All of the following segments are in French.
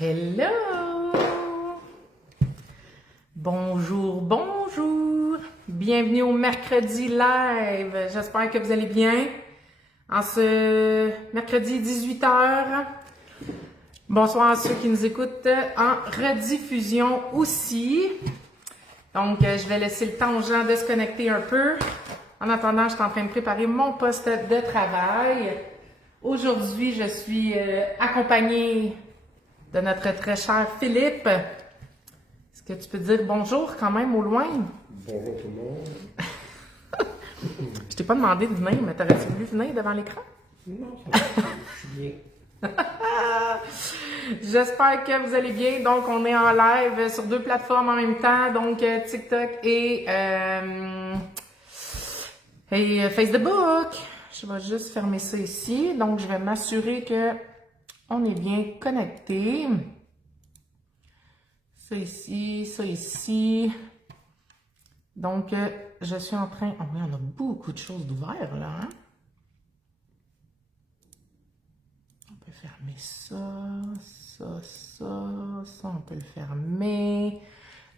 Hello! Bonjour, bonjour! Bienvenue au mercredi live. J'espère que vous allez bien. En ce mercredi 18h. Bonsoir à ceux qui nous écoutent en rediffusion aussi. Donc, je vais laisser le temps aux gens de se connecter un peu. En attendant, je suis en train de préparer mon poste de travail. Aujourd'hui, je suis accompagnée de notre très cher Philippe. Est-ce que tu peux dire bonjour quand même au loin? Bonjour tout le monde. Je t'ai pas demandé de venir, mais t'aurais-tu voulu venir devant l'écran? Non, ça va, je suis bien. J'espère que vous allez bien. Donc, on est en live sur deux plateformes en même temps, donc TikTok et Facebook. Je vais juste fermer ça ici. Donc, je vais m'assurer que on est bien connecté. Ça ici, ça ici. Donc, je suis en train... Oh oui, on a beaucoup de choses d'ouvert, là. Hein? On peut fermer ça, ça, on peut le fermer.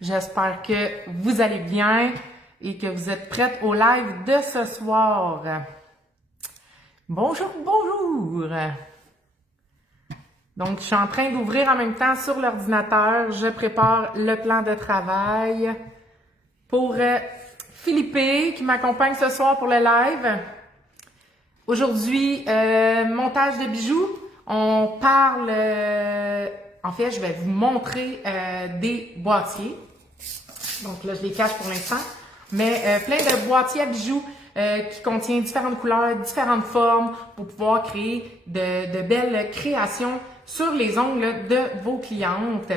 J'espère que vous allez bien et que vous êtes prêtes au live de ce soir. Bonjour, bonjour! Donc, je suis en train d'ouvrir en même temps sur l'ordinateur. Je prépare le plan de travail pour Philippe qui m'accompagne ce soir pour le live. Aujourd'hui, montage de bijoux. On parle... en fait, je vais vous montrer des boîtiers. Donc là, je les cache pour l'instant. Mais plein de boîtiers à bijoux qui contiennent différentes couleurs, différentes formes pour pouvoir créer de belles créations sur les ongles de vos clientes.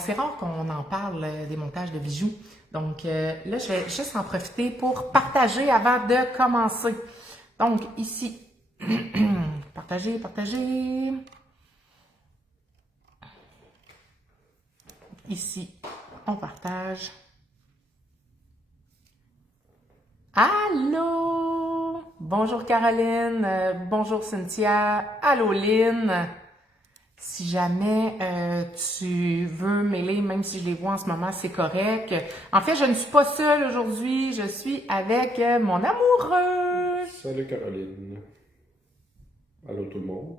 C'est rare qu'on en parle des montages de bijoux. Donc là, je vais juste en profiter pour partager avant de commencer. Donc ici, partager. Ici, on partage. Allô! Bonjour Caroline, bonjour Cynthia, allô Lynn. Si jamais tu veux mêler, même si je les vois en ce moment, c'est correct. En fait, je ne suis pas seule aujourd'hui, je suis avec mon amoureux. Salut Caroline. Allô tout le monde.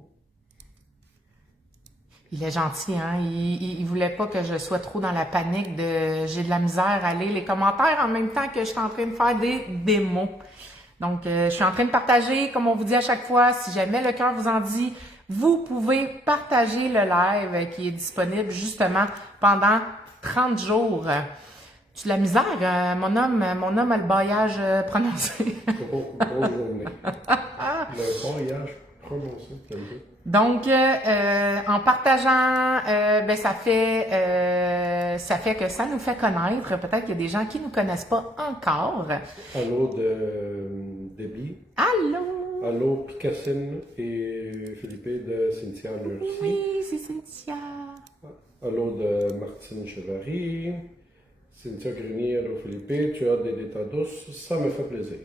Il est gentil, hein? Il voulait pas que je sois trop dans la panique de j'ai de la misère à lire les commentaires en même temps que je suis en train de faire des démos. Donc, je suis en train de partager, comme on vous dit à chaque fois, si jamais le cœur vous en dit, vous pouvez partager le live qui est disponible justement pendant 30 jours. Tu as de la misère, mon homme a le bailliage prononcé. Bonne journée. Le voyage prononcé, t'as dit. Donc, en partageant, ça fait que ça nous fait connaître. Peut-être qu'il y a des gens qui nous connaissent pas encore. Allô de Debbie. Allô! Allô Picassine et Philippe de Cynthia Mercy. Oui, c'est Cynthia. Allô de Martine Chevary. Cynthia Grenier, allô Philippe. Tu as des détails douces, ça me fait plaisir.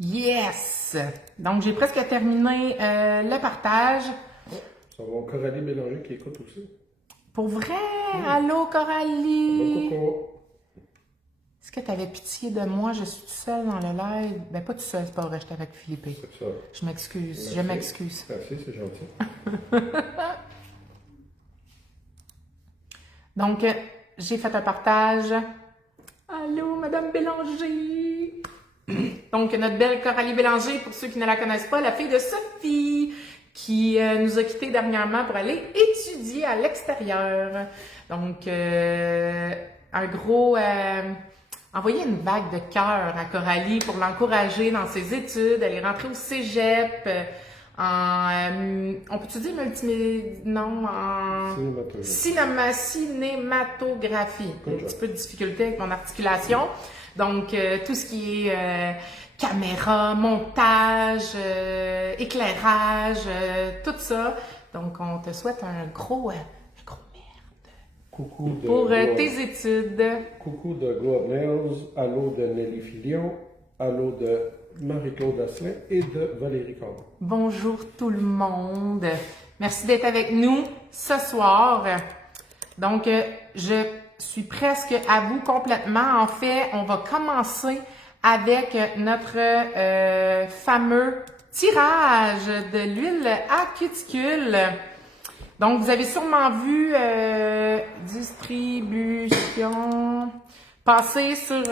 Yes! Donc, j'ai presque terminé le partage. Ça va Coralie Bélanger qui écoute aussi. Pour vrai? Allô, Coralie! Allô Coco. Est-ce que tu avais pitié de moi? Je suis toute seule dans le live. Ben, pas toute seule, c'est pas vrai, j'étais avec Philippe. C'est ça. Je m'excuse, Merci. je m'excuse. Merci, c'est gentil. Donc, j'ai fait un partage. Allô, Madame Bélanger! Donc, notre belle Coralie Bélanger, pour ceux qui ne la connaissent pas, la fille de Sophie, qui nous a quittés dernièrement pour aller étudier à l'extérieur. Donc, un gros... envoyer une vague de cœur à Coralie pour l'encourager dans ses études. Elle est rentrée au cégep on peut-tu dire multimédia? Non, en cinématographie. Un petit peu de difficulté avec mon articulation. Donc, tout ce qui est caméra, montage, éclairage, tout ça. Donc, on te souhaite un gros merde Coucou de pour tes études. Coucou de Go Up Nails, allô de Nelly Filion, allô de Marie-Claude Asselin et de Valérie Caron. Bonjour tout le monde. Merci d'être avec nous ce soir. Donc, je suis presque à bout complètement. En fait, on va commencer avec notre fameux tirage de l'huile à cuticule. Donc, vous avez sûrement vu distribution passer sur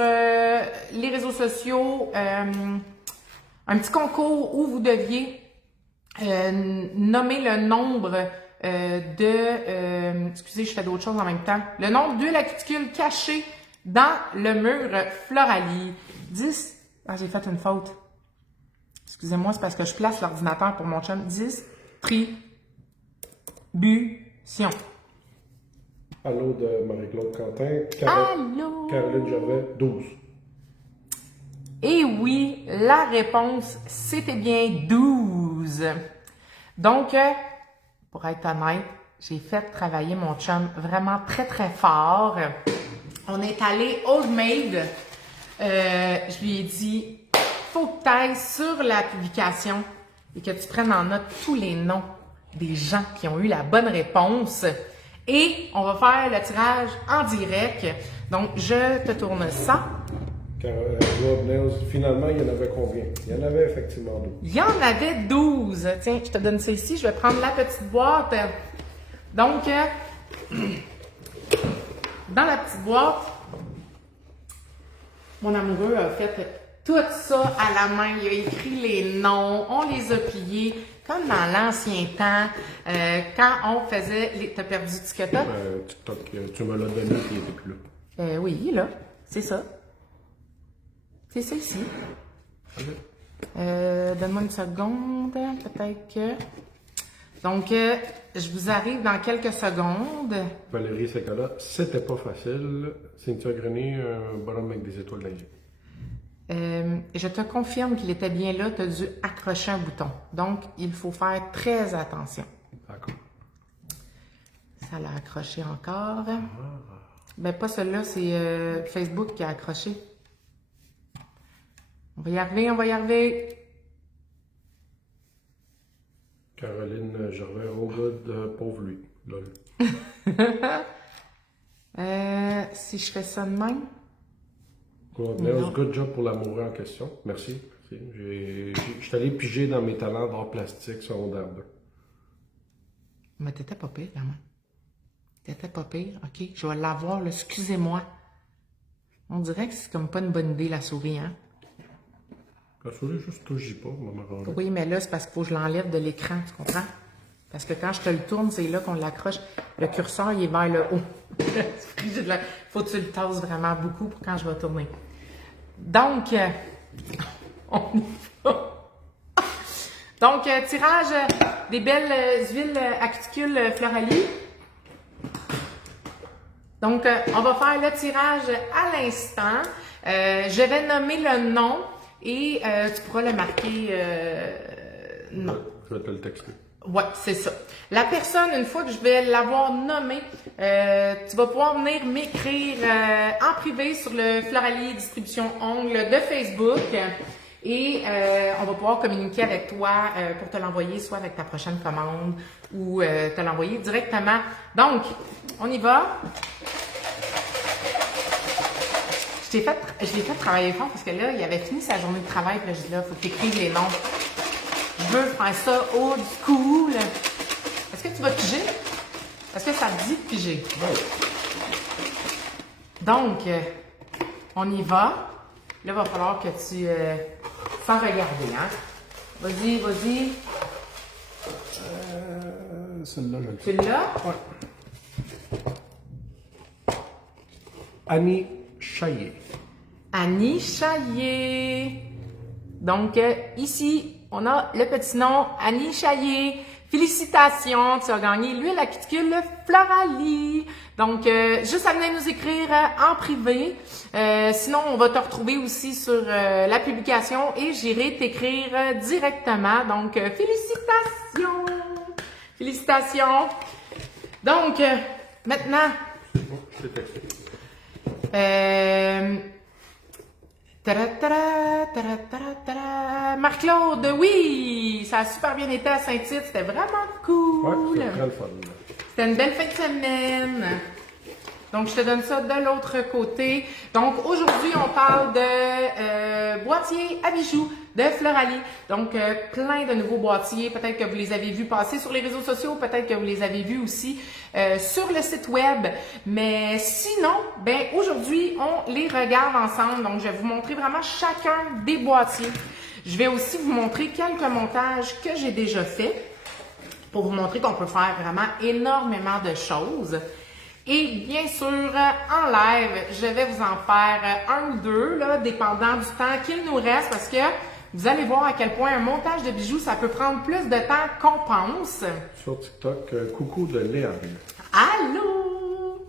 les réseaux sociaux un petit concours où vous deviez nommer le nombre excusez, je fais d'autres choses en même temps. Le nombre d'huiles à cuticule cachées dans le mur Floralie. 10. Ah, j'ai fait une faute. Excusez-moi, c'est parce que je place l'ordinateur pour mon chum. Distribution. Allô de Marie-Claude Quentin. Allô? Caroline Gervais, 12. Et oui, la réponse, c'était bien 12. Donc, pour être honnête, j'ai fait travailler mon chum vraiment très, très fort. On est allé Old Maid. Je lui ai dit, faut que tu ailles sur la publication et que tu prennes en note tous les noms des gens qui ont eu la bonne réponse. Et on va faire le tirage en direct. Donc, je te tourne ça. Finalement, il y en avait combien? Il y en avait effectivement 12. Il y en avait 12. Tiens, je te donne ça ici. Je vais prendre la petite boîte. Donc, dans la petite boîte, mon amoureux a fait tout ça à la main. Il a écrit les noms. On les a pliés. Comme dans l'ancien temps, quand on faisait... T'as perdu TikTok? TikTok, tu me l'as donné et il n'était plus là. Oui, là. C'est ça. C'est ça ici. Donne-moi une seconde. Peut-être que... Donc, je vous arrive dans quelques secondes. Valérie Secola, c'était pas facile. Cynthia Grenier, un bonhomme avec des étoiles d'Asie. Je te confirme qu'il était bien là, tu as dû accrocher un bouton. Donc, il faut faire très attention. D'accord. Ça l'a accroché encore. Ben, pas celui-là, c'est Facebook qui a accroché. On va y arriver, on va y arriver. Caroline Gervais, oh god, pauvre lui. Lol. Si je fais ça de même. Good job pour l'amoureux en question. Merci. Je suis allé piger dans mes talents d'art plastique secondaire 2. Mais t'étais pas pire, maman. T'étais pas pire. OK, je vais l'avoir, là. Excusez-moi. On dirait que c'est comme pas une bonne idée, la souris, hein? La souris, juste touche pas, maman. Oui, mais là, c'est parce qu'il faut que je l'enlève de l'écran, tu comprends? Parce que quand je te le tourne, c'est là qu'on l'accroche. Le curseur, il est vers le haut. Faut que tu le tasses vraiment beaucoup pour quand je vais tourner. Donc, on y va. Donc, tirage des belles huiles à cuticule Floralie. Donc, on va faire le tirage à l'instant. Je vais nommer le nom et tu pourras le marquer non. Je vais te le texter. Ouais, c'est ça. La personne, une fois que je vais l'avoir nommée, tu vas pouvoir venir m'écrire en privé sur le Floralie Distribution Ongles de Facebook et on va pouvoir communiquer avec toi pour te l'envoyer soit avec ta prochaine commande ou te l'envoyer directement. Donc, on y va. Je l'ai fait travailler fort parce que là, il avait fini sa journée de travail. Puis là, je dis là, faut que tu écrives les noms. Je veux faire ça old school. Est-ce que tu vas piger? Est-ce que ça te dit de piger? Oui. Donc, on y va. Là, il va falloir que tu... sans regarder, hein? Vas-y, vas-y. Celle-là, je le Tu l'as? Ouais. Annie Chaillé. Annie Chaillé. Donc, ici, on a le petit nom, Annie Chaillé. Félicitations, tu as gagné l'huile à cuticule Floralie. Donc, juste à venir nous écrire en privé. Sinon, on va te retrouver aussi sur la publication et j'irai t'écrire directement. Donc, félicitations! Félicitations! Donc, maintenant... C'est bon, je t'ai texté. Ta-da-ta-da, ta-da-ta-da, ta-da. Marc-Claude, oui! Ça a super bien été à Saint-Tite, c'était vraiment cool! Ouais, c'est très le fun. C'était une belle fin de semaine! Donc, je te donne ça de l'autre côté. Donc, aujourd'hui, on parle de boîtiers à bijoux de Floralie. Donc, plein de nouveaux boîtiers. Peut-être que vous les avez vus passer sur les réseaux sociaux. Peut-être que vous les avez vus aussi sur le site web. Mais sinon, ben aujourd'hui, on les regarde ensemble. Donc, je vais vous montrer vraiment chacun des boîtiers. Je vais aussi vous montrer quelques montages que j'ai déjà faits pour vous montrer qu'on peut faire vraiment énormément de choses. Et bien sûr, en live, je vais vous en faire un ou deux, là, dépendant du temps qu'il nous reste, parce que vous allez voir à quel point un montage de bijoux, ça peut prendre plus de temps qu'on pense. Sur TikTok, coucou de Léa. Allô!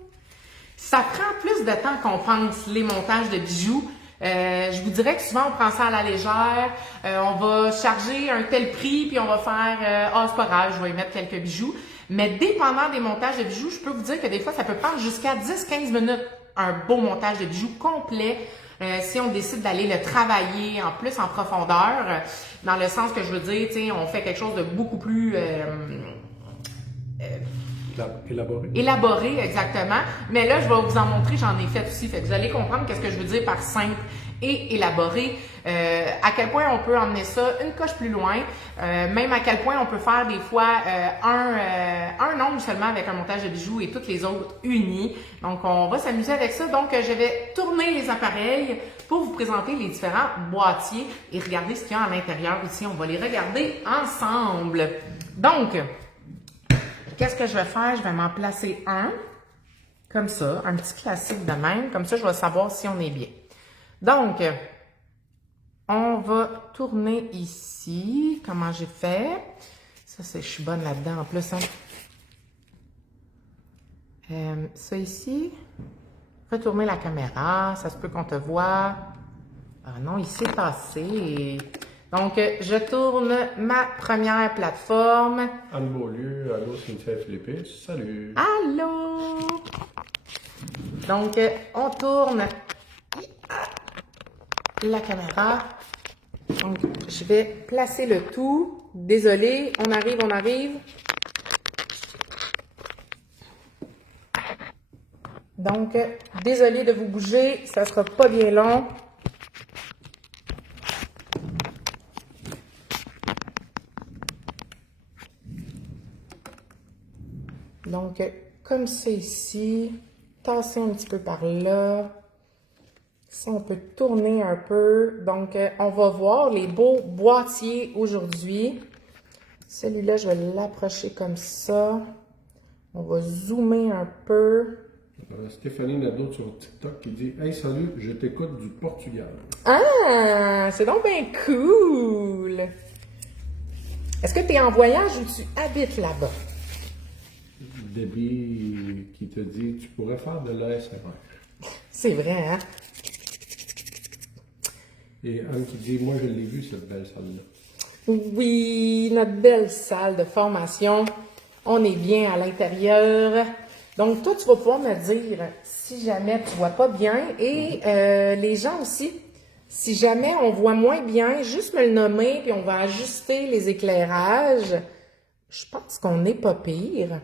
Ça prend plus de temps qu'on pense, les montages de bijoux. Je vous dirais que souvent, on prend ça à la légère. On va charger un tel prix, puis on va faire « Ah, c'est pas grave, je vais y mettre quelques bijoux ». Mais dépendant des montages de bijoux, je peux vous dire que des fois, ça peut prendre jusqu'à 10-15 minutes un beau montage de bijoux complet si on décide d'aller le travailler en plus en profondeur. Dans le sens que je veux dire, tu sais, on fait quelque chose de beaucoup plus... Élaboré, exactement. Mais là, je vais vous en montrer, j'en ai fait aussi. Fait que vous allez comprendre qu'est-ce que je veux dire par simple et élaboré. À quel point on peut emmener ça une coche plus loin. Même à quel point on peut faire des fois un nombre seulement avec un montage de bijoux et toutes les autres unis. Donc, on va s'amuser avec ça. Donc, je vais tourner les appareils pour vous présenter les différents boîtiers et regarder ce qu'il y a à l'intérieur aussi. On va les regarder ensemble. Donc, qu'est-ce que je vais faire? Je vais m'en placer un, comme ça, un petit classique de même. Comme ça, je vais savoir si on est bien. Donc, on va tourner ici. Comment j'ai fait? Ça, je suis bonne là-dedans en plus. Hein? Ça ici. Retourner la caméra. Ça se peut qu'on te voit. Ah non, il s'est passé. Donc, je tourne ma première plateforme. Anne Beaulieu, allô Cynthia Philippe, salut! Allô! Donc, on tourne la caméra. Donc, je vais placer le tout. Désolée, on arrive, on arrive. Donc, désolée de vous bouger, ça sera pas bien long. Donc, comme ça ici, tasser un petit peu par là. Ça, on peut tourner un peu. Donc, on va voir les beaux boîtiers aujourd'hui. Celui-là, je vais l'approcher comme ça. On va zoomer un peu. Stéphanie Nadeau sur TikTok qui dit « Hey, salut, je t'écoute du Portugal. » Ah, c'est donc bien cool! Est-ce que tu es en voyage ou tu habites là-bas? Debbie qui te dit « Tu pourrais faire de l'ASMR. » C'est vrai, hein? Et Anne qui dit « Moi, je l'ai vu, cette belle salle-là. » Oui, notre belle salle de formation. On est bien à l'intérieur. Donc, toi, tu vas pouvoir me dire si jamais tu vois pas bien. Et les gens aussi, si jamais on voit moins bien, juste me le nommer, puis on va ajuster les éclairages. Je pense qu'on n'est pas pire.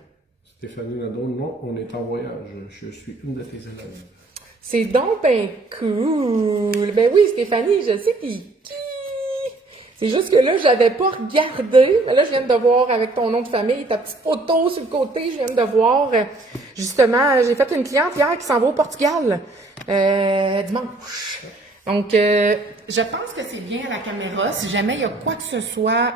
Stéphanie Nadeau, non, on est en voyage. Je suis une de tes élèves. C'est donc ben cool. Ben oui, Stéphanie, je sais qui. C'est juste que là, je n'avais pas regardé. Mais là, je viens de voir avec ton nom de famille, ta petite photo sur le côté, je viens de voir. Justement, j'ai fait une cliente hier qui s'en va au Portugal dimanche. Donc, je pense que c'est bien à la caméra. Si jamais il y a quoi que ce soit,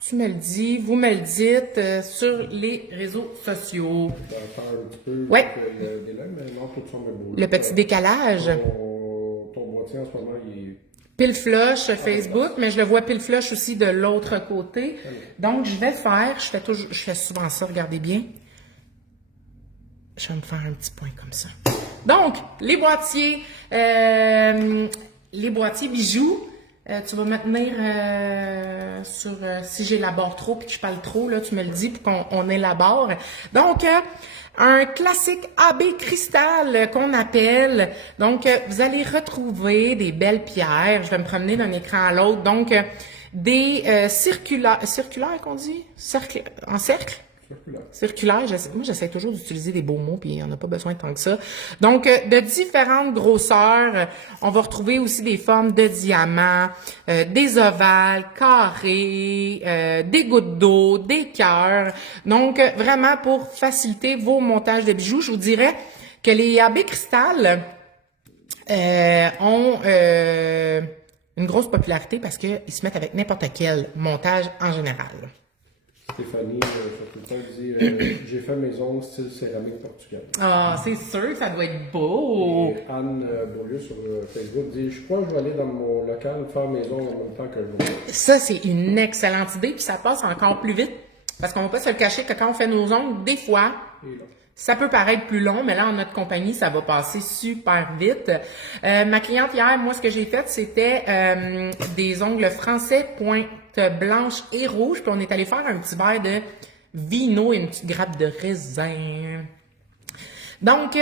tu me le dis, vous me le dites sur les réseaux sociaux. Ça va faire un petit peu Ouais. le délai, mais non, tout semble beau. Le petit décalage. Ton boîtier en ce moment, il est... Pile flush Facebook, mais je le vois pile flush aussi de l'autre côté. Donc, je vais faire, je fais souvent ça, regardez bien. Je vais me faire un petit point comme ça. Donc, les boîtiers bijoux, tu vas me tenir sur, si j'élabore trop puis que je parle trop, là, tu me le dis pour qu'on élabore. Donc, un classique AB cristal qu'on appelle. Donc, vous allez retrouver des belles pierres. Je vais me promener d'un écran à l'autre. Donc, des circulaires qu'on dit? En cercle? Circulaire, moi j'essaie toujours d'utiliser des beaux mots, puis il n'y en a pas besoin tant que ça. Donc, de différentes grosseurs, on va retrouver aussi des formes de diamants, des ovales, carrés, des gouttes d'eau, des cœurs. Donc, vraiment pour faciliter vos montages de bijoux, je vous dirais que les AB Cristal ont une grosse popularité parce qu'ils se mettent avec n'importe quel montage en général. Stéphanie, sur tout le temps, dit j'ai fait mes ongles style céramique Portugal. Ah, c'est sûr, ça doit être beau! Et Anne Beaulieu sur Facebook dit je crois que je vais aller dans mon local faire mes ongles en même temps que je vois. Ça, c'est une excellente idée, puis ça passe encore plus vite. Parce qu'on va pas se le cacher que quand on fait nos ongles, des fois, ça peut paraître plus long, mais là, en notre compagnie, ça va passer super vite. Ma cliente hier, moi, ce que j'ai fait, c'était des ongles français pointe blanche et rouge, puis on est allé faire un petit verre de vino et une petite grappe de raisin. Donc,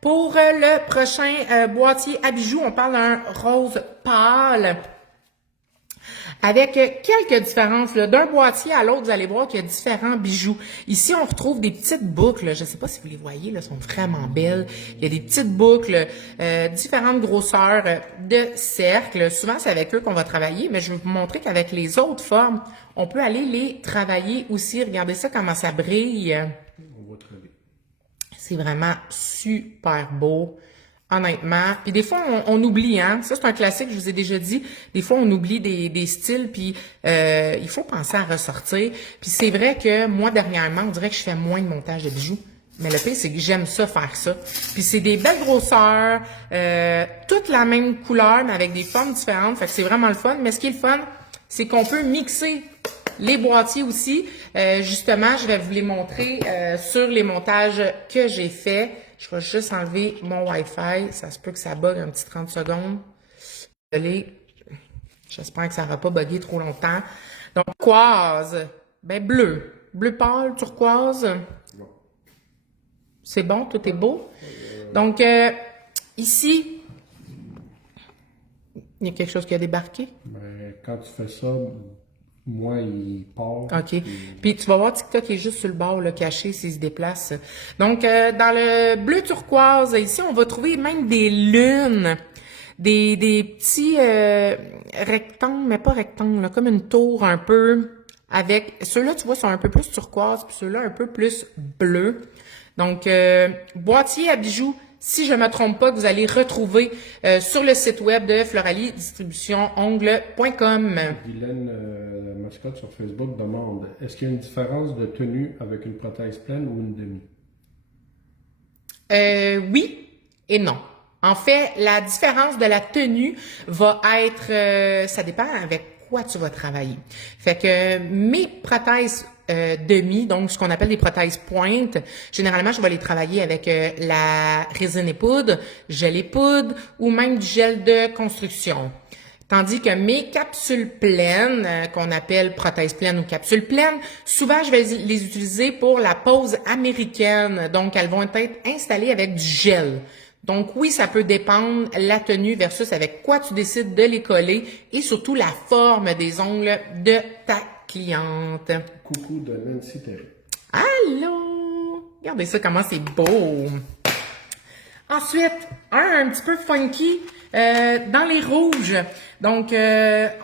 pour le prochain boîtier à bijoux, on parle d'un rose pâle. Avec quelques différences, d'un boîtier à l'autre, vous allez voir qu'il y a différents bijoux. Ici, on retrouve des petites boucles. Je ne sais pas si vous les voyez, là, elles sont vraiment belles. Il y a des petites boucles, différentes grosseurs de cercles. Souvent, c'est avec eux qu'on va travailler, mais je vais vous montrer qu'avec les autres formes, on peut aller les travailler aussi. Regardez ça, comment ça brille. On voit très bien. C'est vraiment super beau. Honnêtement. Puis des fois, on oublie, hein. Ça, c'est un classique, je vous ai déjà dit. Des fois, on oublie des styles, puis il faut penser à ressortir. Puis c'est vrai que moi, dernièrement, on dirait que je fais moins de montage de bijoux. Mais le pire, c'est que j'aime ça, faire ça. Puis c'est des belles grosseurs, toutes la même couleur, mais avec des formes différentes. Fait que c'est vraiment le fun. Mais ce qui est le fun, c'est qu'on peut mixer les boîtiers aussi. Justement, je vais vous les montrer sur les montages que j'ai faits. Je vais juste enlever mon Wi-Fi. Ça se peut que ça bug un petit 30 secondes. Désolé. J'espère que ça n'aura pas bugué trop longtemps. Donc, turquoise. Ben, bleu. Bleu pâle, turquoise. Bon. C'est bon, tout est beau. Donc, ici, il y a quelque chose qui a débarqué. Mais quand tu fais ça, moi, il part. OK. Puis tu vas voir TikTok est juste sur le bord, là, caché, s'il se déplace. Donc, dans le bleu turquoise, ici, on va trouver même des lunes, des petits rectangles, mais pas rectangles, là, comme une tour un peu. Avec ceux-là, tu vois, sont un peu plus turquoise, puis ceux-là un peu plus bleu. Donc, boîtier à bijoux, si je ne me trompe pas, que vous allez retrouver sur le site web de Floralie distributionongle.com. Guylaine Mascotte sur Facebook demande est-ce qu'il y a une différence de tenue avec une prothèse pleine ou une demi? Oui et non. En fait, la différence de la tenue va être, ça dépend avec quoi tu vas travailler. Fait que mes prothèses demi, donc ce qu'on appelle des prothèses pointe, généralement, je vais les travailler avec la résine et poudre, gel et poudre ou même du gel de construction. Tandis que mes capsules pleines, qu'on appelle prothèses pleines ou capsules pleines, souvent, je vais les utiliser pour la pose américaine. Donc, elles vont être installées avec du gel. Donc, oui, ça peut dépendre la tenue versus avec quoi tu décides de les coller et surtout la forme des ongles de ta cliente. Coucou de Nancy Terry. Allô! Regardez ça, comment c'est beau! Ensuite, un petit peu funky dans les rouges. Donc,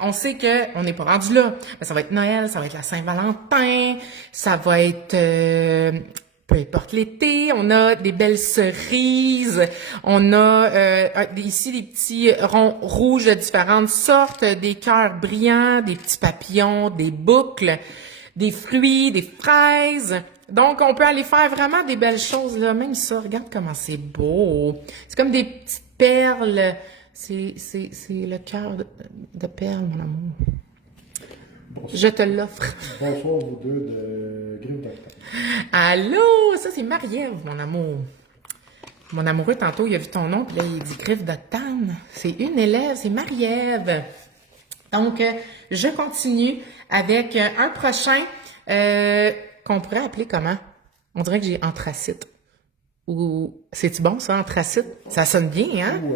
on sait que on n'est pas rendu là. Mais ça va être Noël, ça va être la Saint-Valentin, ça va être peu importe l'été. On a des belles cerises. On a ici des petits ronds rouges de différentes sortes, des cœurs brillants, des petits papillons, des boucles, des fruits, des fraises. Donc, on peut aller faire vraiment des belles choses, là. Même ça, regarde comment c'est beau. C'est comme des petites perles. C'est le cœur de perles, mon amour. Bonsoir. Je te l'offre. Bonsoir, vous deux de Griffes d'Octane. Allô? Ça, c'est Marie-Ève, mon amour. Mon amoureux, tantôt, il a vu ton nom, puis là, il dit Griffes d'Octane. C'est une élève, c'est Marie-Ève. Donc, je continue avec un prochain qu'on pourrait appeler comment? On dirait que j'ai anthracite. Ou c'est-tu bon ça, anthracite? Ça sonne bien, hein? Ou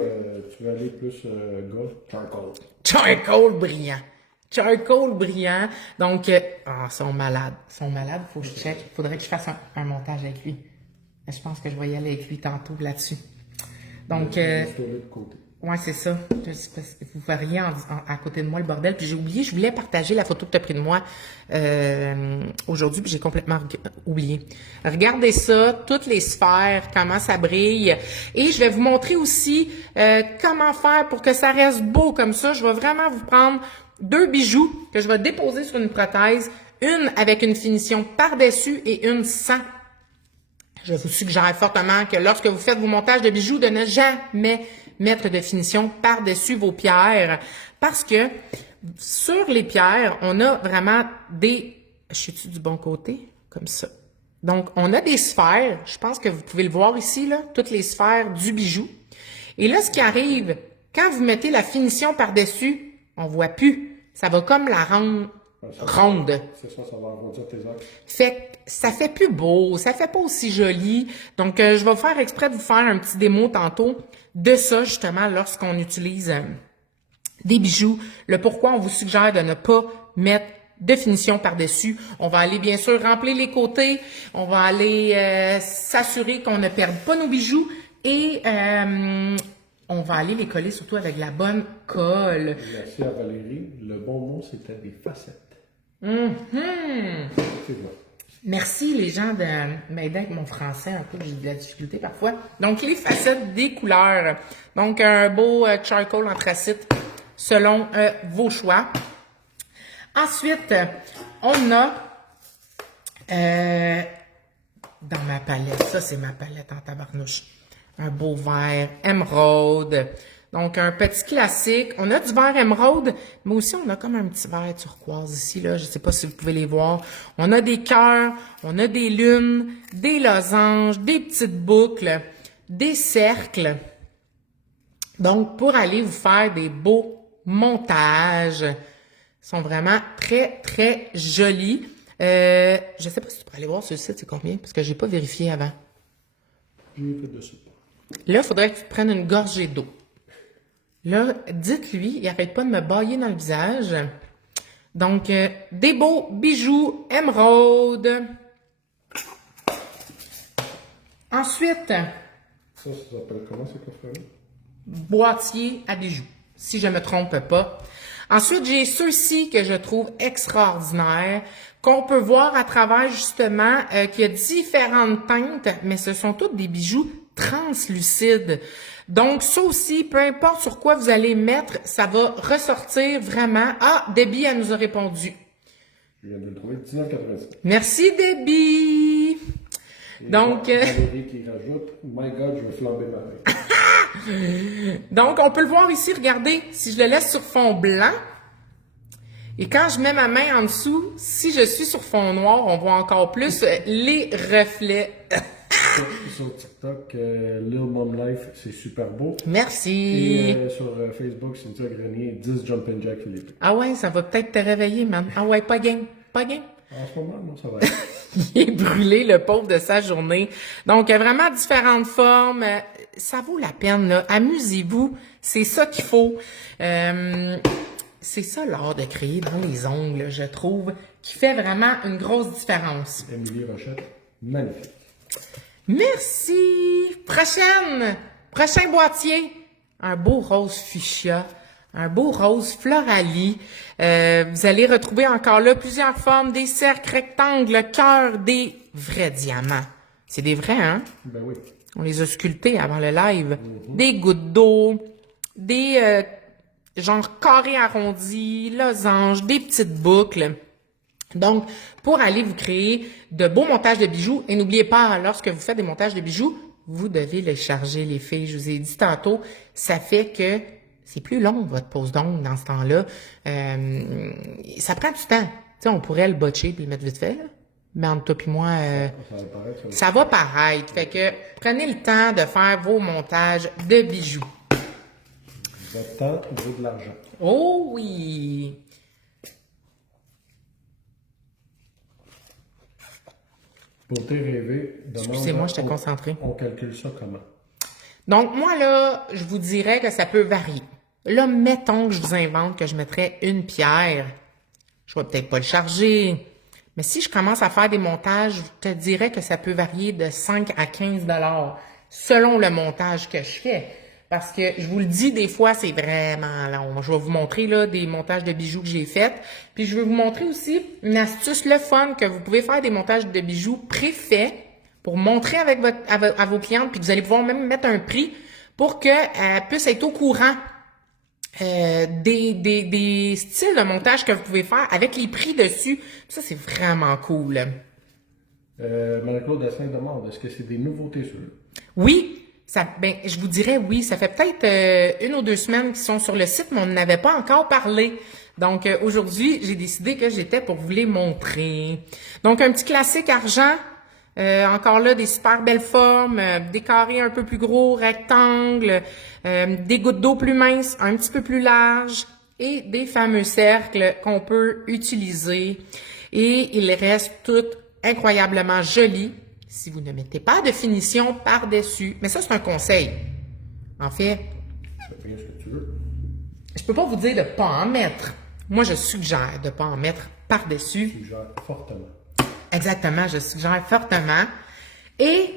tu veux aller plus gold, charcoal. Charcoal brillant. Charcoal brillant. Donc, ils sont malades. Ils sont malades, faut que je check. Faudrait que je fasse un montage avec lui. Je pense que je vais y aller avec lui tantôt là-dessus. Donc, De côté. ouais, c'est ça. Vous verriez à côté de moi le bordel. Puis j'ai oublié, je voulais partager la photo que tu as prise de moi aujourd'hui, puis j'ai complètement oublié. Regardez ça, toutes les sphères, comment ça brille. Et je vais vous montrer aussi comment faire pour que ça reste beau comme ça. Je vais vraiment vous prendre 2 bijoux que je vais déposer sur une prothèse, une avec une finition par-dessus et une sans. Je vous suggère fortement que lorsque vous faites vos montages de bijoux, de ne jamais mettre de finition par-dessus vos pierres. Parce que sur les pierres, on a vraiment des... Je suis-tu du bon côté? Comme ça. Donc, on a des sphères. Je pense que vous pouvez le voir ici, là. Toutes les sphères du bijou. Et là, ce qui arrive, quand vous mettez la finition par-dessus, on voit plus. Ça va comme la rendre ronde. C'est ça, ça va arrondir tes axes. Fait que ça fait plus beau, ça fait pas aussi joli. Donc, je vais faire exprès de vous faire un petit démo tantôt de ça, justement, lorsqu'on utilise des bijoux. Le pourquoi on vous suggère de ne pas mettre de finition par-dessus. On va aller, bien sûr, remplir les côtés. On va aller s'assurer qu'on ne perde pas nos bijoux. Et on va aller les coller surtout avec la bonne colle. Merci à Valérie. Le bon mot, c'était des facettes. Merci les gens de m'aider avec mon français un peu, j'ai de la difficulté parfois. Donc les facettes des couleurs. Donc un beau charcoal anthracite selon vos choix. Ensuite, on a dans ma palette, ça c'est ma palette en tabarnouche, un beau vert émeraude. Donc, un petit classique. On a du vert émeraude, mais aussi on a comme un petit vert turquoise ici, là. Je ne sais pas si vous pouvez les voir. On a des cœurs, on a des lunes, des losanges, des petites boucles, des cercles. Donc, pour aller vous faire des beaux montages, ils sont vraiment très, très jolis. Je ne sais pas si tu peux aller voir sur le site, c'est combien, parce que j'ai pas vérifié avant. J'ai fait de ça. Là, il faudrait que tu prennes une gorgée d'eau. Là, dites-lui, il n'arrête pas de me bailler dans le visage. Donc, des beaux bijoux émeraude. Ensuite, Ça s'appelle comment ce coffret-là? boîtier à bijoux, si je ne me trompe pas. Ensuite, j'ai ceux-ci que je trouve extraordinaires, qu'on peut voir à travers justement, qu'il y a différentes teintes, mais ce sont tous des bijoux translucides. Donc, ça aussi, peu importe sur quoi vous allez mettre, ça va ressortir vraiment. Ah, Debbie, elle nous a répondu. Je viens de le trouver, 19,87. Merci, Debbie! Donc, Valérie qui rajoute, my God, je vais flamber ma main. donc, on peut le voir ici, regardez, si je le laisse sur fond blanc, et quand je mets ma main en dessous, si je suis sur fond noir, on voit encore plus les reflets. Sur TikTok, Lil Mom Life, c'est super beau. Merci! Et sur Facebook, Cynthia Grenier, 10 Jumpin' Jack Philippe. Ah ouais, ça va peut-être te réveiller, man. Ah ouais, pas game, pas game. En ce moment, non, ça va. Il est brûlé, le pauvre, de sa journée. Donc, vraiment différentes formes. Ça vaut la peine, là. Amusez-vous. C'est ça qu'il faut. C'est ça l'art de créer dans les ongles, je trouve, qui fait vraiment une grosse différence. Émilie Rochette, magnifique. Merci! Prochain boîtier. Un beau rose fuchsia. Un beau rose floralie. Vous allez retrouver encore là plusieurs formes, des cercles, rectangles, cœurs, des vrais diamants. C'est des vrais, hein? Ben oui. On les a sculptés avant le live. Des gouttes d'eau, des genre carrés arrondis, losanges, des petites boucles. Donc, pour aller vous créer de beaux montages de bijoux, et n'oubliez pas, lorsque vous faites des montages de bijoux, vous devez les charger, les filles. Je vous ai dit tantôt, ça fait que c'est plus long, votre pose d'ongles, dans ce temps-là. Ça prend du temps. Tu sais, on pourrait le botcher puis le mettre vite fait, là. Mais entre toi et moi, ça va paraître. Fait que prenez le temps de faire vos montages de bijoux. Votre temps vaut de l'argent. Oh oui! Pour tes rêver, Excusez-moi, j'étais concentrée. On calcule ça comment? Donc, moi, là, je vous dirais que ça peut varier. Là, mettons que je vous invente que je mettrais une pierre. Je vais peut-être pas le charger. Mais si je commence à faire des montages, je te dirais que ça peut varier de 5 à 15 $ selon le montage que je fais. Parce que, je vous le dis, des fois, c'est vraiment long. Je vais vous montrer là des montages de bijoux que j'ai faits. Puis, je vais vous montrer aussi une astuce le fun que vous pouvez faire des montages de bijoux préfaits pour montrer avec à vos clientes. Puis, vous allez pouvoir même mettre un prix pour qu'elles puissent être au courant des styles de montage que vous pouvez faire avec les prix dessus. Ça, c'est vraiment cool. Marie-Claude Dessin demande, est-ce que c'est des nouveautés sur eux? Oui, je vous dirais oui. Ça fait peut-être 1 ou 2 semaines qu'ils sont sur le site, mais on n'avait pas encore parlé. Donc, aujourd'hui, j'ai décidé que j'étais pour vous les montrer. Donc, un petit classique argent. Encore là, des super belles formes, des carrés un peu plus gros, rectangles, des gouttes d'eau plus minces, un petit peu plus larges et des fameux cercles qu'on peut utiliser. Et ils restent tous incroyablement jolis si vous ne mettez pas de finition par-dessus. Mais ça, c'est un conseil. En fait, Tu fais ce que tu veux. je peux pas vous dire de pas en mettre. Moi, je suggère de pas en mettre par-dessus. Tu gères fortement. Exactement, je suggère fortement. Et,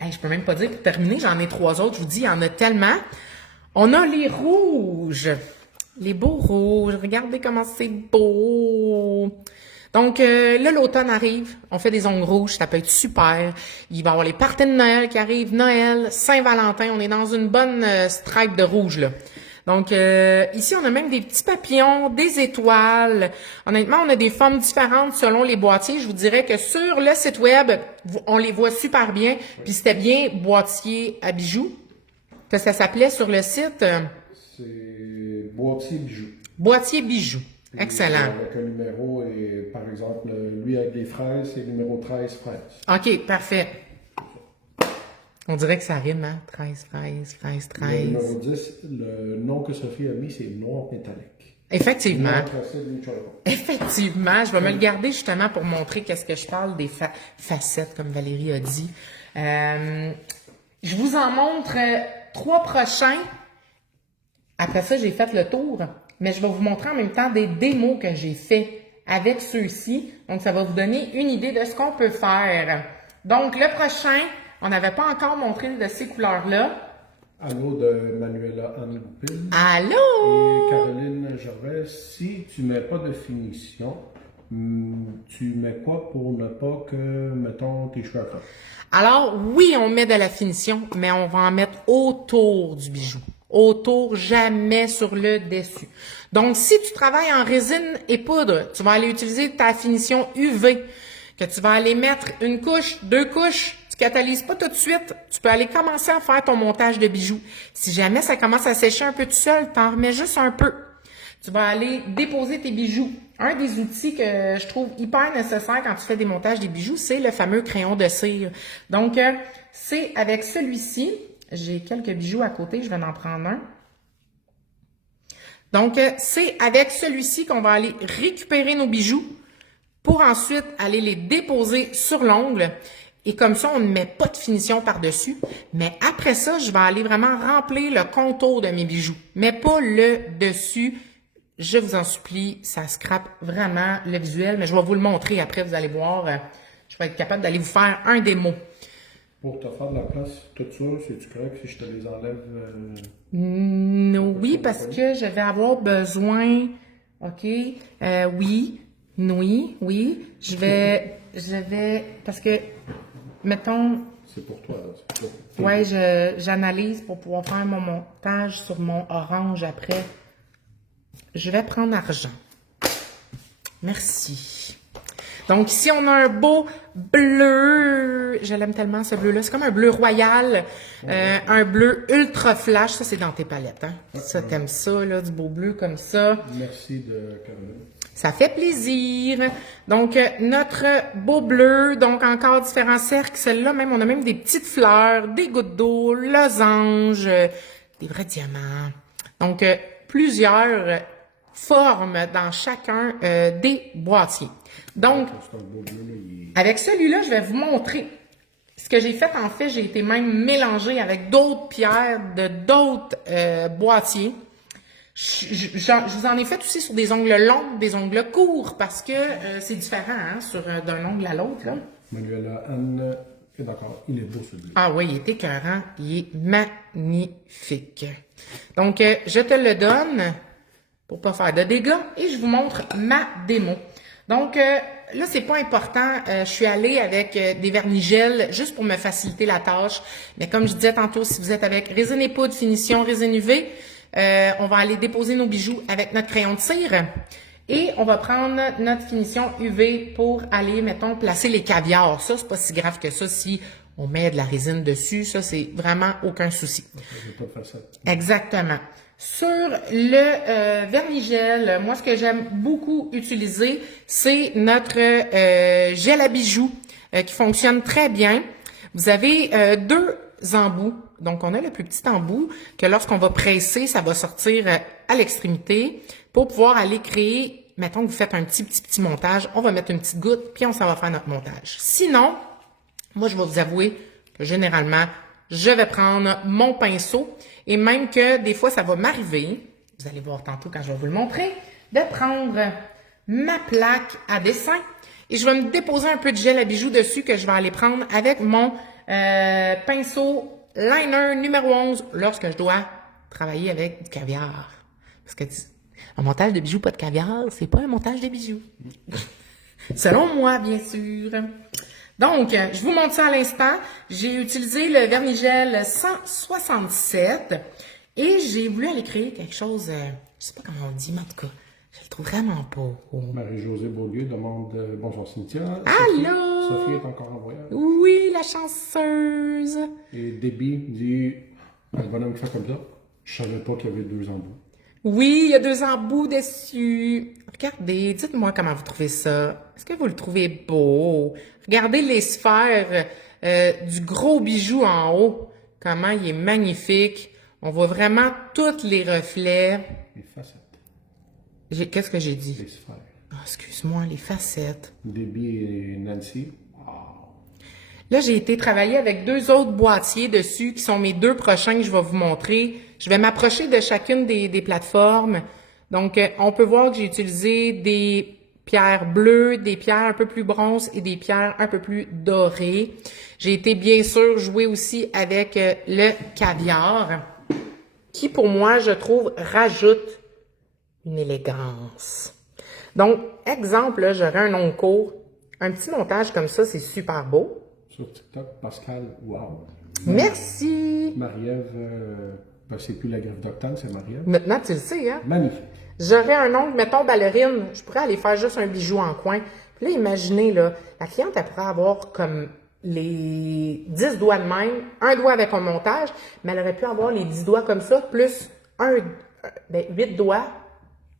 je peux même pas dire pour terminer, j'en ai 3 autres, je vous dis, il y en a tellement. On a les rouges, les beaux rouges, regardez comment c'est beau. Donc, là, l'automne arrive, on fait des ongles rouges, ça peut être super. Il va y avoir les parties de Noël qui arrivent, Noël, Saint-Valentin, on est dans une bonne stripe de rouge, là. Donc, ici, on a même des petits papillons, des étoiles. Honnêtement, on a des formes différentes selon les boîtiers. Je vous dirais que sur le site web, on les voit super bien. Puis c'était bien boîtier à bijoux, que ça s'appelait sur le site. C'est boîtier bijoux. Boîtier bijoux. Excellent. Avec un numéro, et par exemple, lui avec des fraises, c'est le numéro 13 fraises. OK, parfait. On dirait que ça rime, hein? 13, 13, 13, 13. Le numéro 10, le nom que Sophie a mis, c'est noir métallique. Effectivement. Noir tracé de Charles. Effectivement. Je vais me le garder justement pour montrer qu'est-ce que je parle des facettes, comme Valérie a dit. Je vous en montre 3 prochains. Après ça, j'ai fait le tour. Mais je vais vous montrer en même temps des démos que j'ai fait avec ceux-ci. Donc, ça va vous donner une idée de ce qu'on peut faire. Donc, le prochain... On n'avait pas encore montré de ces couleurs-là. Allô de Manuela Anne Goupil. Allô! Et Caroline Gervais, si tu mets pas de finition, tu mets quoi pour ne pas que, mettons, tes cheveux affront? Alors, oui, on met de la finition, mais on va en mettre autour du bijou. Autour, jamais sur le dessus. Donc, si tu travailles en résine et poudre, tu vas aller utiliser ta finition UV, que tu vas aller mettre 1 couche, 2 couches. Tu catalyses pas tout de suite, tu peux aller commencer à faire ton montage de bijoux. Si jamais ça commence à sécher un peu tout seul, t'en remets juste un peu. Tu vas aller déposer tes bijoux. Un des outils que je trouve hyper nécessaire quand tu fais des montages des bijoux, c'est le fameux crayon de cire. Donc, c'est avec celui-ci. J'ai quelques bijoux à côté, je vais en prendre un. Donc, c'est avec celui-ci qu'on va aller récupérer nos bijoux pour ensuite aller les déposer sur l'ongle. Et comme ça, on ne met pas de finition par-dessus. Mais après ça, je vais aller vraiment remplir le contour de mes bijoux. Mais pas le dessus. Je vous en supplie, ça scrape vraiment le visuel. Mais je vais vous le montrer après, vous allez voir. Je vais être capable d'aller vous faire un démo. Pour te faire de la place, tout ça, c'est-tu correct si je te les enlève? Oui, parce que je vais avoir besoin... OK. Oui. Oui. Je vais... Parce que... Mettons... C'est pour toi, là. C'est pour toi. Ouais, j'analyse pour pouvoir faire mon montage sur mon orange après. Je vais prendre argent. Merci. Donc, ici, on a un beau bleu. Je l'aime tellement, ce bleu-là. C'est comme un bleu royal. Un bleu ultra flash. Ça, c'est dans tes palettes, hein? Ça, t'aimes ça, là, du beau bleu comme ça. Merci de Caroline. Ça fait plaisir. Donc, notre beau bleu, donc encore différents cercles. Celle-là, même, on a même des petites fleurs, des gouttes d'eau, losanges, des vrais diamants. Donc, plusieurs formes dans chacun des boîtiers. Donc, C'est un beau bleu, là, Avec celui-là, je vais vous montrer ce que j'ai fait. En fait, j'ai été même mélangée avec d'autres pierres de d'autres boîtiers. Je vous en ai fait aussi sur des ongles longs, des ongles courts, parce que c'est différent hein, d'un ongle à l'autre. Manuela Anne est d'accord. Il est beau celui-là. Ah oui, il est écœurant. Il est magnifique. Donc, je te le donne pour pas faire de dégâts et je vous montre ma démo. Donc, là, c'est pas important. Je suis allée avec des vernis-gel juste pour me faciliter la tâche. Mais comme je disais tantôt, si vous êtes avec résine et poudre, finition, résine UV, on va aller déposer nos bijoux avec notre crayon de cire. Et on va prendre notre finition UV pour aller, mettons, placer les caviars. Ça, c'est pas si grave que ça si on met de la résine dessus. Ça, c'est vraiment aucun souci. Exactement. Sur le vernis-gel, moi, ce que j'aime beaucoup utiliser, c'est notre gel à bijoux qui fonctionne très bien. Vous avez deux embouts. Donc, on a le plus petit embout que lorsqu'on va presser, ça va sortir à l'extrémité pour pouvoir aller créer, mettons que vous faites un petit montage, on va mettre une petite goutte, puis on s'en va faire notre montage. Sinon, moi, je vais vous avouer que généralement, je vais prendre mon pinceau et même que des fois, ça va m'arriver, vous allez voir tantôt quand je vais vous le montrer, de prendre ma plaque à dessin et je vais me déposer un peu de gel à bijoux dessus que je vais aller prendre avec mon pinceau liner numéro 11 lorsque je dois travailler avec du caviar. Parce que un montage de bijoux pas de caviar, c'est pas un montage de bijoux. Selon moi, bien sûr. Donc, je vous montre ça à l'instant. J'ai utilisé le vernis-gel 167 et j'ai voulu aller créer quelque chose, je sais pas comment on dit, mais en tout cas, je le trouve vraiment beau. Marie-Josée Beaulieu demande bonjour Cynthia. Allô? Sophie est encore en voyage. Oui, la chanceuse. Et Debbie dit le bonhomme fait comme ça. Je savais pas qu'il y avait deux embouts. Oui, il y a deux embouts dessus. Regardez, dites-moi comment vous trouvez ça. Est-ce que vous le trouvez beau? Regardez les sphères du gros bijou en haut. Comment il est magnifique. On voit vraiment tous les reflets. Les facettes. Qu'est-ce que j'ai dit? Les sphères. Oh, excuse-moi, les facettes. Debbie et Nancy. Wow. Là, j'ai été travailler avec deux autres boîtiers dessus qui sont mes deux prochains que je vais vous montrer. Je vais m'approcher de chacune des plateformes. Donc, on peut voir que j'ai utilisé des pierres bleues, des pierres un peu plus bronze et des pierres un peu plus dorées. J'ai été bien sûr jouer aussi avec le caviar qui, pour moi, je trouve, rajoute une élégance. Donc, exemple, là, j'aurais un ongle court. Un petit montage comme ça, c'est super beau. Sur TikTok, Pascal, wow. Merci. Marie-Ève, c'est plus la greffe d'octane, c'est Marie-Ève. Maintenant, tu le sais, hein? Magnifique. J'aurais un ongle, mettons, ballerine. Je pourrais aller faire juste un bijou en coin. Puis là, imaginez, là, la cliente, elle pourrait avoir comme les 10 doigts de même, un doigt avec un montage, mais elle aurait pu avoir les 10 doigts comme ça, plus 8 doigts.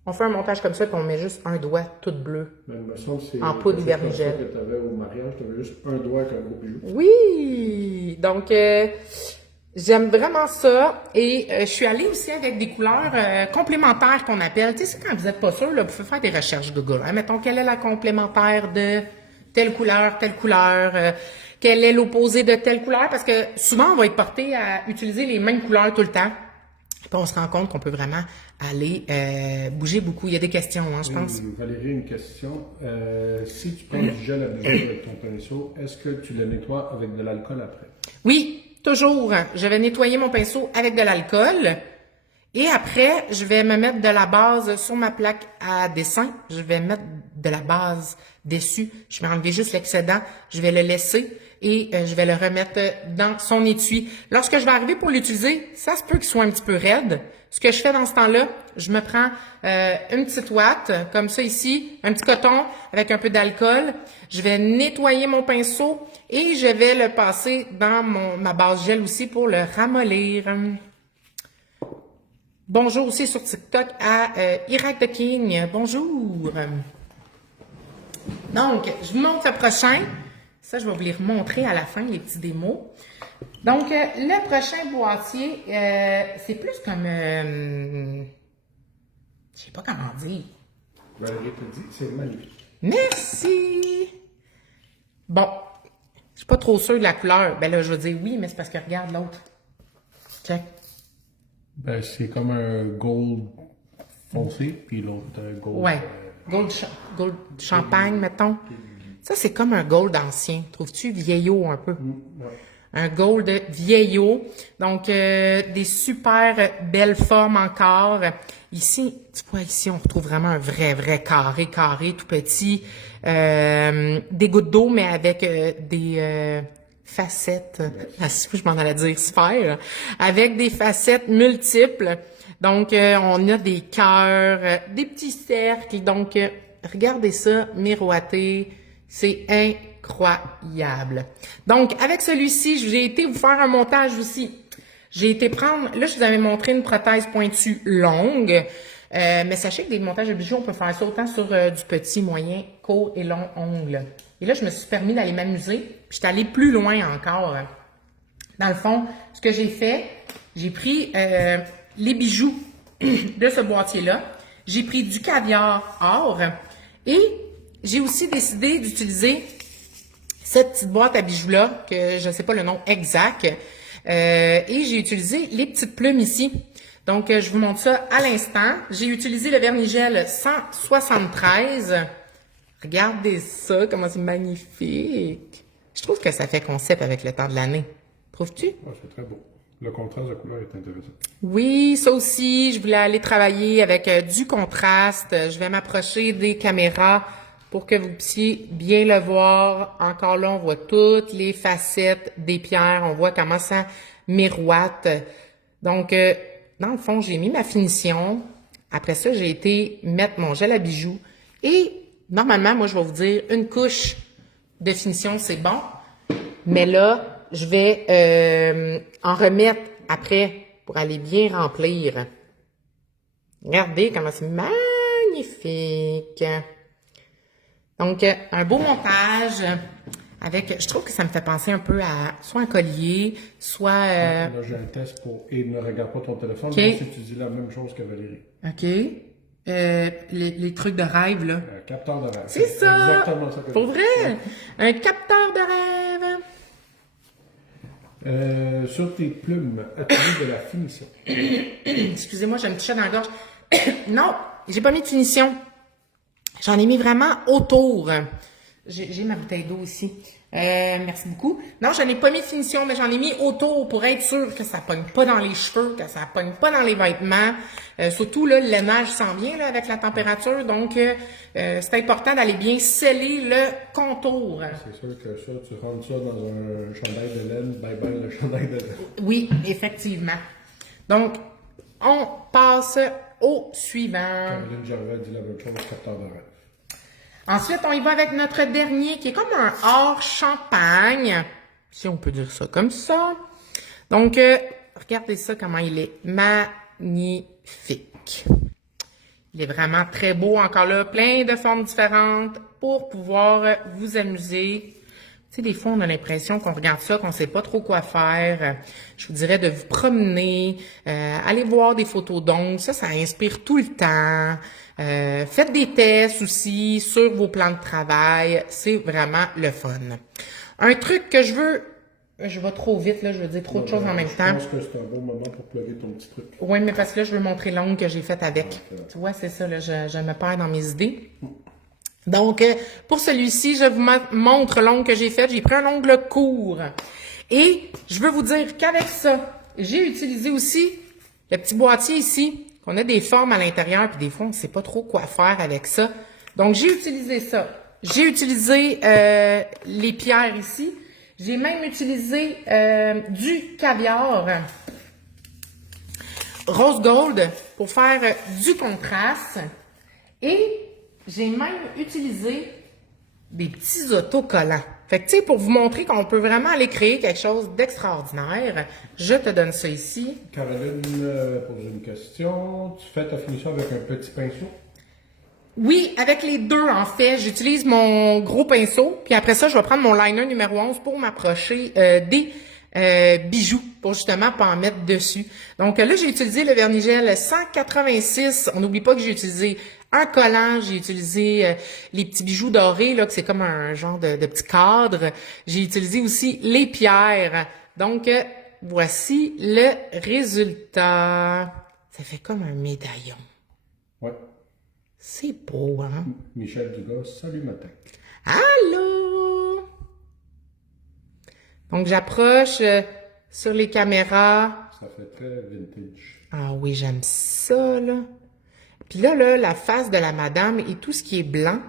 On fait un montage comme ça, puis on met juste un doigt tout bleu. Mais il me semble que c'est en poudre vernis-gel. que tu avais au mariage, tu avais juste un doigt avec un gros bijou. Oui! Donc, j'aime vraiment ça. Et je suis allée aussi avec des couleurs complémentaires qu'on appelle. Tu sais, quand vous n'êtes pas sûr, là, vous pouvez faire des recherches Google. Hein? Mettons, quelle est la complémentaire de telle couleur, quel est l'opposé de telle couleur, parce que souvent, on va être porté à utiliser les mêmes couleurs tout le temps. Puis on se rend compte qu'on peut vraiment aller bouger beaucoup. Il y a des questions, hein, je pense. Valérie, une question. Si tu prends du gel à bijoux avec ton pinceau, est-ce que tu le nettoies avec de l'alcool après? Oui, toujours. Je vais nettoyer mon pinceau avec de l'alcool. Et après, je vais me mettre de la base sur ma plaque à dessin. Je vais mettre de la base dessus. Je vais enlever juste l'excédent. Je vais le laisser et je vais le remettre dans son étui. Lorsque je vais arriver pour l'utiliser, ça se peut qu'il soit un petit peu raide. Ce que je fais dans ce temps-là, je me prends une petite ouate, comme ça ici, un petit coton avec un peu d'alcool. Je vais nettoyer mon pinceau et je vais le passer dans ma base gel aussi pour le ramollir. Bonjour aussi sur TikTok à Irak the King. Bonjour. Donc, je vous montre le prochain. Ça, je vais vous les remontrer à la fin, les petits démos. Donc, le prochain boîtier, c'est plus comme... je sais pas comment dire. Valérie te dit, c'est magnifique. Merci. Bon, je suis pas trop sûre de la couleur. Ben là, je veux dire oui, mais c'est parce que regarde l'autre. Check. Ben, c'est comme un gold foncé, puis l'autre gold. Ouais. Gold champagne, mettons. Ça, c'est comme un gold ancien. Trouves-tu vieillot un peu? Ouais. Un gold vieillot. Donc, des super belles formes encore. Ici, tu vois, ici, on retrouve vraiment un vrai carré, tout petit. Des gouttes d'eau, mais avec des facettes. Je m'en allais dire sphères. Avec des facettes multiples. Donc, on a des cœurs, des petits cercles. Donc, regardez ça, miroité. C'est incroyable. Donc, avec celui-ci, j'ai été vous faire un montage aussi. J'ai été prendre... Là, je vous avais montré une prothèse pointue longue. Mais sachez que des montages de bijoux, on peut faire ça autant sur du petit, moyen, court et long ongle. Et là, je me suis permis d'aller m'amuser. Puis, j'étais allée plus loin encore. Dans le fond, ce que j'ai fait, j'ai pris les bijoux de ce boîtier-là. J'ai pris du caviar or et j'ai aussi décidé d'utiliser cette petite boîte à bijoux-là, que je ne sais pas le nom exact, et j'ai utilisé les petites plumes ici. Donc, je vous montre ça à l'instant. J'ai utilisé le Vernigel 173. Regardez ça, comment c'est magnifique. Je trouve que ça fait concept avec le temps de l'année. Trouves-tu? Ah, c'est très beau. Le contraste de couleur est intéressant. Oui, ça aussi, je voulais aller travailler avec du contraste. Je vais m'approcher des caméras pour que vous puissiez bien le voir. Encore là, on voit toutes les facettes des pierres. On voit comment ça miroite. Donc, dans le fond, j'ai mis ma finition. Après ça, j'ai été mettre mon gel à bijoux. Et normalement, moi, je vais vous dire, une couche de finition, c'est bon. Mais là, je vais en remettre après pour aller bien remplir. Regardez comment c'est magnifique. Donc, un beau montage avec, je trouve que ça me fait penser un peu à soit un collier, soit... Là, j'ai un test pour... Et ne regarde pas ton téléphone, Okay. même si tu dis la même chose que Valérie. OK. Les trucs de rêve, là. Un capteur de rêve. C'est ça! Exactement ça que Pour je dis. vrai! Un capteur de rêve! Sur tes plumes, as-tu mis de la finition? Excusez-moi, j'ai un petit chat dans la gorge. Non, j'ai pas mis de finition. J'en ai mis vraiment autour. J'ai ma bouteille d'eau ici. Merci beaucoup. Non, j'en ai pas mis de finition, mais j'en ai mis autour pour être sûr que ça pogne pas dans les cheveux, que ça pogne pas dans les vêtements. Surtout, là, le lainage s'en vient là, avec la température. Donc, c'est important d'aller bien sceller le contour. C'est sûr que ça, tu rentres ça dans un chandail de laine, bye bye le chandail de laine. Oui, effectivement. Donc, on passe au suivant. Caroline Gervais dit la même chose, capteur de rêve. Ensuite, on y va avec notre dernier qui est comme un or champagne, si on peut dire ça comme ça. Donc, regardez ça comment il est magnifique. Il est vraiment très beau, encore là, plein de formes différentes pour pouvoir vous amuser. Tu sais, des fois, on a l'impression qu'on regarde ça, qu'on sait pas trop quoi faire. Je vous dirais de vous promener, aller voir des photos d'ongles. Ça inspire tout le temps. Faites des tests aussi sur vos plans de travail. C'est vraiment le fun. Un truc que je vais trop vite, là, je veux dire trop de choses en même temps. Je pense que c'est un bon moment pour plugger ton petit truc. Oui, mais parce que là, je veux montrer l'ongle que j'ai fait avec. Tu vois, c'est ça, là, je me perds dans mes idées. Donc, pour celui-ci, je vous montre l'ongle que j'ai fait. J'ai pris un ongle court. Et je veux vous dire qu'avec ça, j'ai utilisé aussi le petit boîtier ici, qu'on a des formes à l'intérieur, puis des fois, on ne sait pas trop quoi faire avec ça. Donc, j'ai utilisé ça. J'ai utilisé les pierres ici. J'ai même utilisé du caviar rose gold pour faire du contraste. Et j'ai même utilisé des petits autocollants. Fait que, tu sais, pour vous montrer qu'on peut vraiment aller créer quelque chose d'extraordinaire, je te donne ça ici. Caroline pose une question. Tu fais ta finition avec un petit pinceau? Oui, avec les deux, en fait. J'utilise mon gros pinceau, puis après ça, je vais prendre mon liner numéro 11 pour m'approcher des bijoux, pour justement pas en mettre dessus. Donc là, j'ai utilisé le Vernigel 186. On n'oublie pas que j'ai utilisé un collant, j'ai utilisé les petits bijoux dorés, là, que c'est comme un genre de petit cadre. J'ai utilisé aussi les pierres. Donc, voici le résultat. Ça fait comme un médaillon. Ouais. C'est beau, hein? Michel Dugas, salut matin. Allô? Donc, j'approche sur les caméras. Ça fait très vintage. Ah oui, j'aime ça, là. Puis là, la face de la madame et tout ce qui est blanc,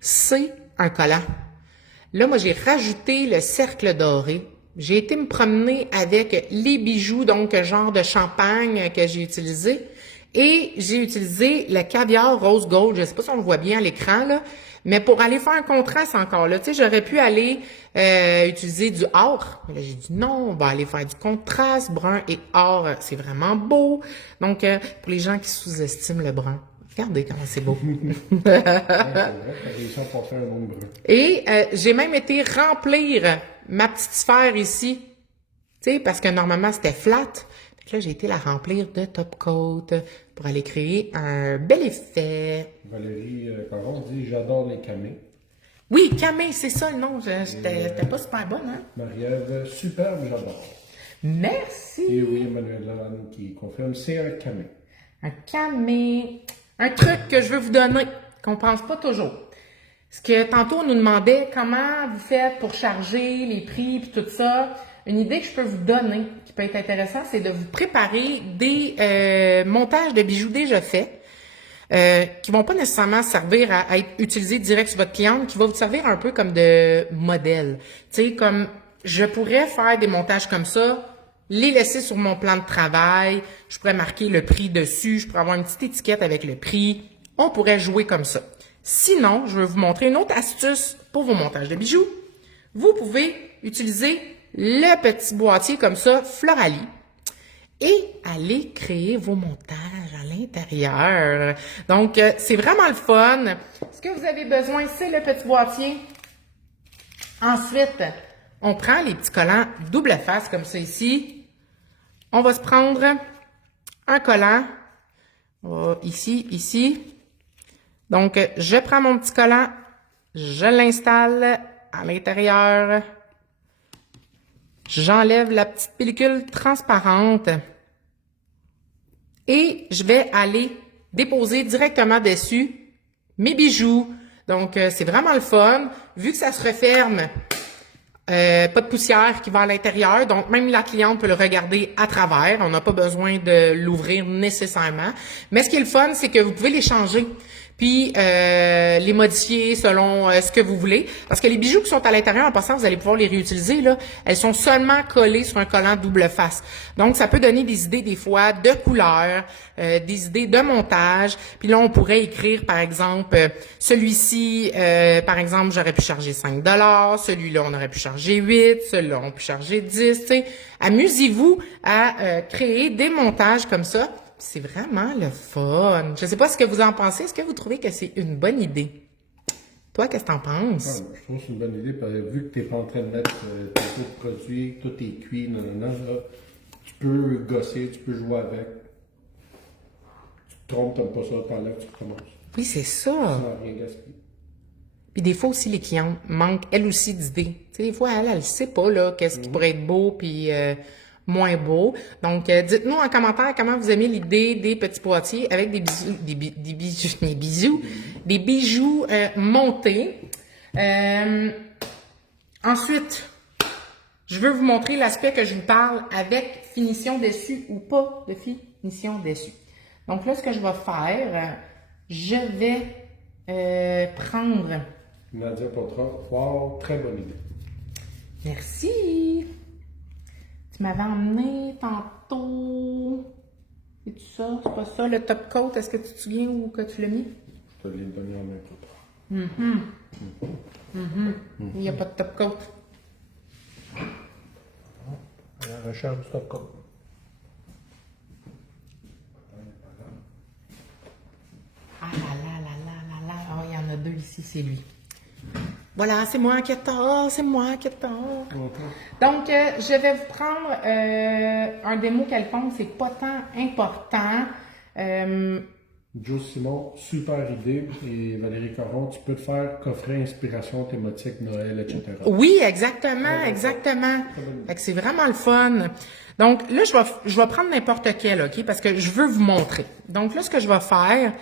c'est un collant. Là, moi, j'ai rajouté le cercle doré. J'ai été me promener avec les bijoux, donc genre de champagne que j'ai utilisé. Et j'ai utilisé le caviar rose gold. Je sais pas si on le voit bien à l'écran, là. Mais pour aller faire un contraste encore, là, tu sais, j'aurais pu aller utiliser du or. Mais là, j'ai dit non, on va aller faire du contraste. Brun et or, c'est vraiment beau. Donc, pour les gens qui sous-estiment le brun, regardez comment c'est beau. Ouais, c'est vrai, t'as réussi à passer un nombre brun. Et j'ai même été remplir ma petite sphère ici. Tu sais, parce que normalement, c'était flat. Fait que là, j'ai été la remplir de top coat pour aller créer un bel effet. Valérie Caron dit « J'adore les camés ». Oui, camé, c'est ça le nom. C'était pas super bonne, hein? Marie-Ève, superbe, j'adore. Merci! Et oui, Emmanuel Lalanne qui confirme, c'est un camé. Un camé. Un truc que je veux vous donner, qu'on pense pas toujours. Parce que tantôt, on nous demandait comment vous faites pour charger les prix puis tout ça. Une idée que je peux vous donner, qui peut être intéressante, c'est de vous préparer des montages de bijoux déjà faits. Qui vont pas nécessairement servir à être utilisés direct sur votre cliente, qui va vous servir un peu comme de modèle. Tu sais, comme je pourrais faire des montages comme ça, les laisser sur mon plan de travail, je pourrais marquer le prix dessus, je pourrais avoir une petite étiquette avec le prix, on pourrait jouer comme ça. Sinon, je vais vous montrer une autre astuce pour vos montages de bijoux. Vous pouvez utiliser le petit boîtier comme ça, Floralie, et aller créer vos montages à l'intérieur. Donc, c'est vraiment le fun. Ce que vous avez besoin, c'est le petit boîtier. Ensuite, on prend les petits collants double face comme ça ici. On va se prendre un collant. Ici. Donc, je prends mon petit collant. Je l'installe à l'intérieur. J'enlève la petite pellicule transparente et je vais aller déposer directement dessus mes bijoux. Donc, c'est vraiment le fun. Vu que ça se referme, pas de poussière qui va à l'intérieur. Donc, même la cliente peut le regarder à travers. On n'a pas besoin de l'ouvrir nécessairement. Mais ce qui est le fun, c'est que vous pouvez les changer. Puis les modifier selon ce que vous voulez. Parce que les bijoux qui sont à l'intérieur, en passant, vous allez pouvoir les réutiliser, là. Elles sont seulement collées sur un collant double face. Donc, ça peut donner des idées, des fois, de couleurs, des idées de montage. Puis là, on pourrait écrire, par exemple, celui-ci, par exemple, j'aurais pu charger 5 $. Celui-là, on aurait pu charger 8. Celui-là, on peut charger 10. T'sais. Amusez-vous à créer des montages comme ça. C'est vraiment le fun. Je sais pas ce que vous en pensez. Est-ce que vous trouvez que c'est une bonne idée? Toi, qu'est-ce que t'en penses? Je trouve que c'est une bonne idée, parce que vu que tu n'es pas en train de mettre tes taux de produits, tout est cuit, là, tu peux gosser, tu peux jouer avec. Tu te trompes, tu n'aimes pas ça, t'enlèves, tu recommences. Oui, c'est ça. Sans rien gaspiller. Puis des fois aussi, les clientes manquent, elles aussi, d'idées. Tu sais, des fois, elle sait pas, là, qu'est-ce qui pourrait être beau, puis moins beau. Donc, dites-nous en commentaire comment vous aimez l'idée des petits boîtiers avec des bijoux montés. Ensuite, je veux vous montrer l'aspect que je vous parle avec finition dessus ou pas de finition dessus. Donc là, ce que je vais faire, je vais prendre... Nadia Potra, wow, très bonne idée. Merci! Tu m'avais emmené tantôt. C'est-tu ça? C'est pas ça, le top coat? Est-ce que tu te souviens où que tu l'as mis? Je te l'ai donné en même temps. Il n'y a pas de top coat. À la recherche du top coat. Ah là. Oh, il y en a deux ici, c'est lui. Voilà, c'est moi qui ai tort, Donc, je vais vous prendre un démo quelconque, c'est pas tant important. Joe Simon, super idée. Et Valérie Caron, tu peux te faire coffret inspiration thématique Noël, etc. Oui, exactement, exactement. Fait que c'est vraiment le fun. Donc là, je vais prendre n'importe quel, OK? Parce que je veux vous montrer. Donc là, ce que je vais faire,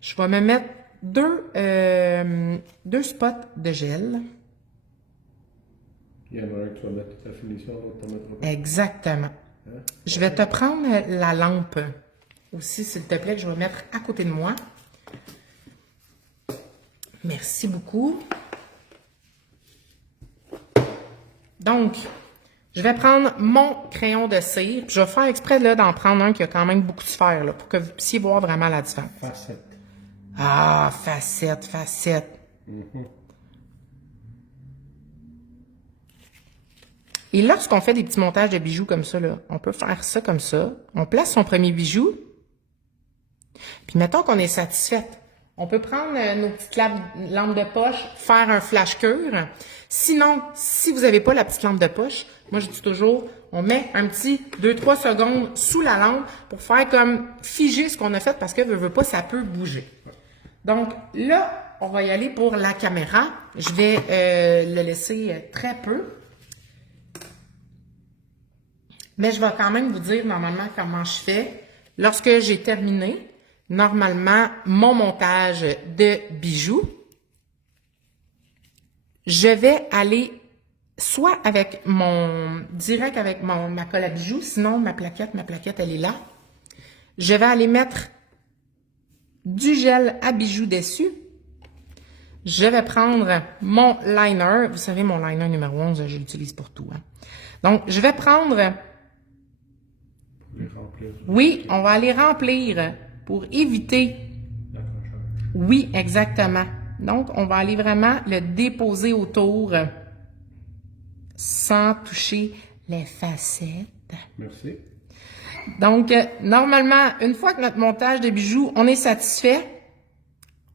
je vais me mettre deux spots de gel. Il y en a un que tu vas mettre ta finition, l'autre tu vas mettre pas. Exactement. Hein? Je vais te prendre la lampe aussi, s'il te plaît, que je vais mettre à côté de moi. Merci beaucoup. Donc, je vais prendre mon crayon de cire. Je vais faire exprès là d'en prendre un qui a quand même beaucoup de sphères là, pour que vous puissiez voir vraiment la différence. Facette. Ah, facette, facette. Et lorsqu'on fait des petits montages de bijoux comme ça, là, on peut faire ça comme ça. On place son premier bijou. Puis mettons qu'on est satisfaite. On peut prendre nos petites lampes de poche, faire un flash cure. Sinon, si vous n'avez pas la petite lampe de poche, moi je dis toujours, on met un petit 2-3 secondes sous la lampe pour faire comme figer ce qu'on a fait parce que veut pas, ça peut bouger. Donc là, on va y aller pour la caméra. Je vais le laisser très peu. Mais je vais quand même vous dire normalement comment je fais lorsque j'ai terminé. Normalement, mon montage de bijoux, je vais aller soit avec direct avec ma colle à bijoux, sinon ma plaquette, elle est là. Je vais aller mettre du gel à bijoux dessus. Je vais prendre mon liner. Vous savez, mon liner numéro 11, je l'utilise pour tout. Hein. Donc, je vais prendre... Les remplir. Oui, on va aller remplir pour éviter... Oui, exactement. Donc, on va aller vraiment le déposer autour sans toucher les facettes. Merci. Donc, normalement, une fois que notre montage de bijoux, on est satisfait,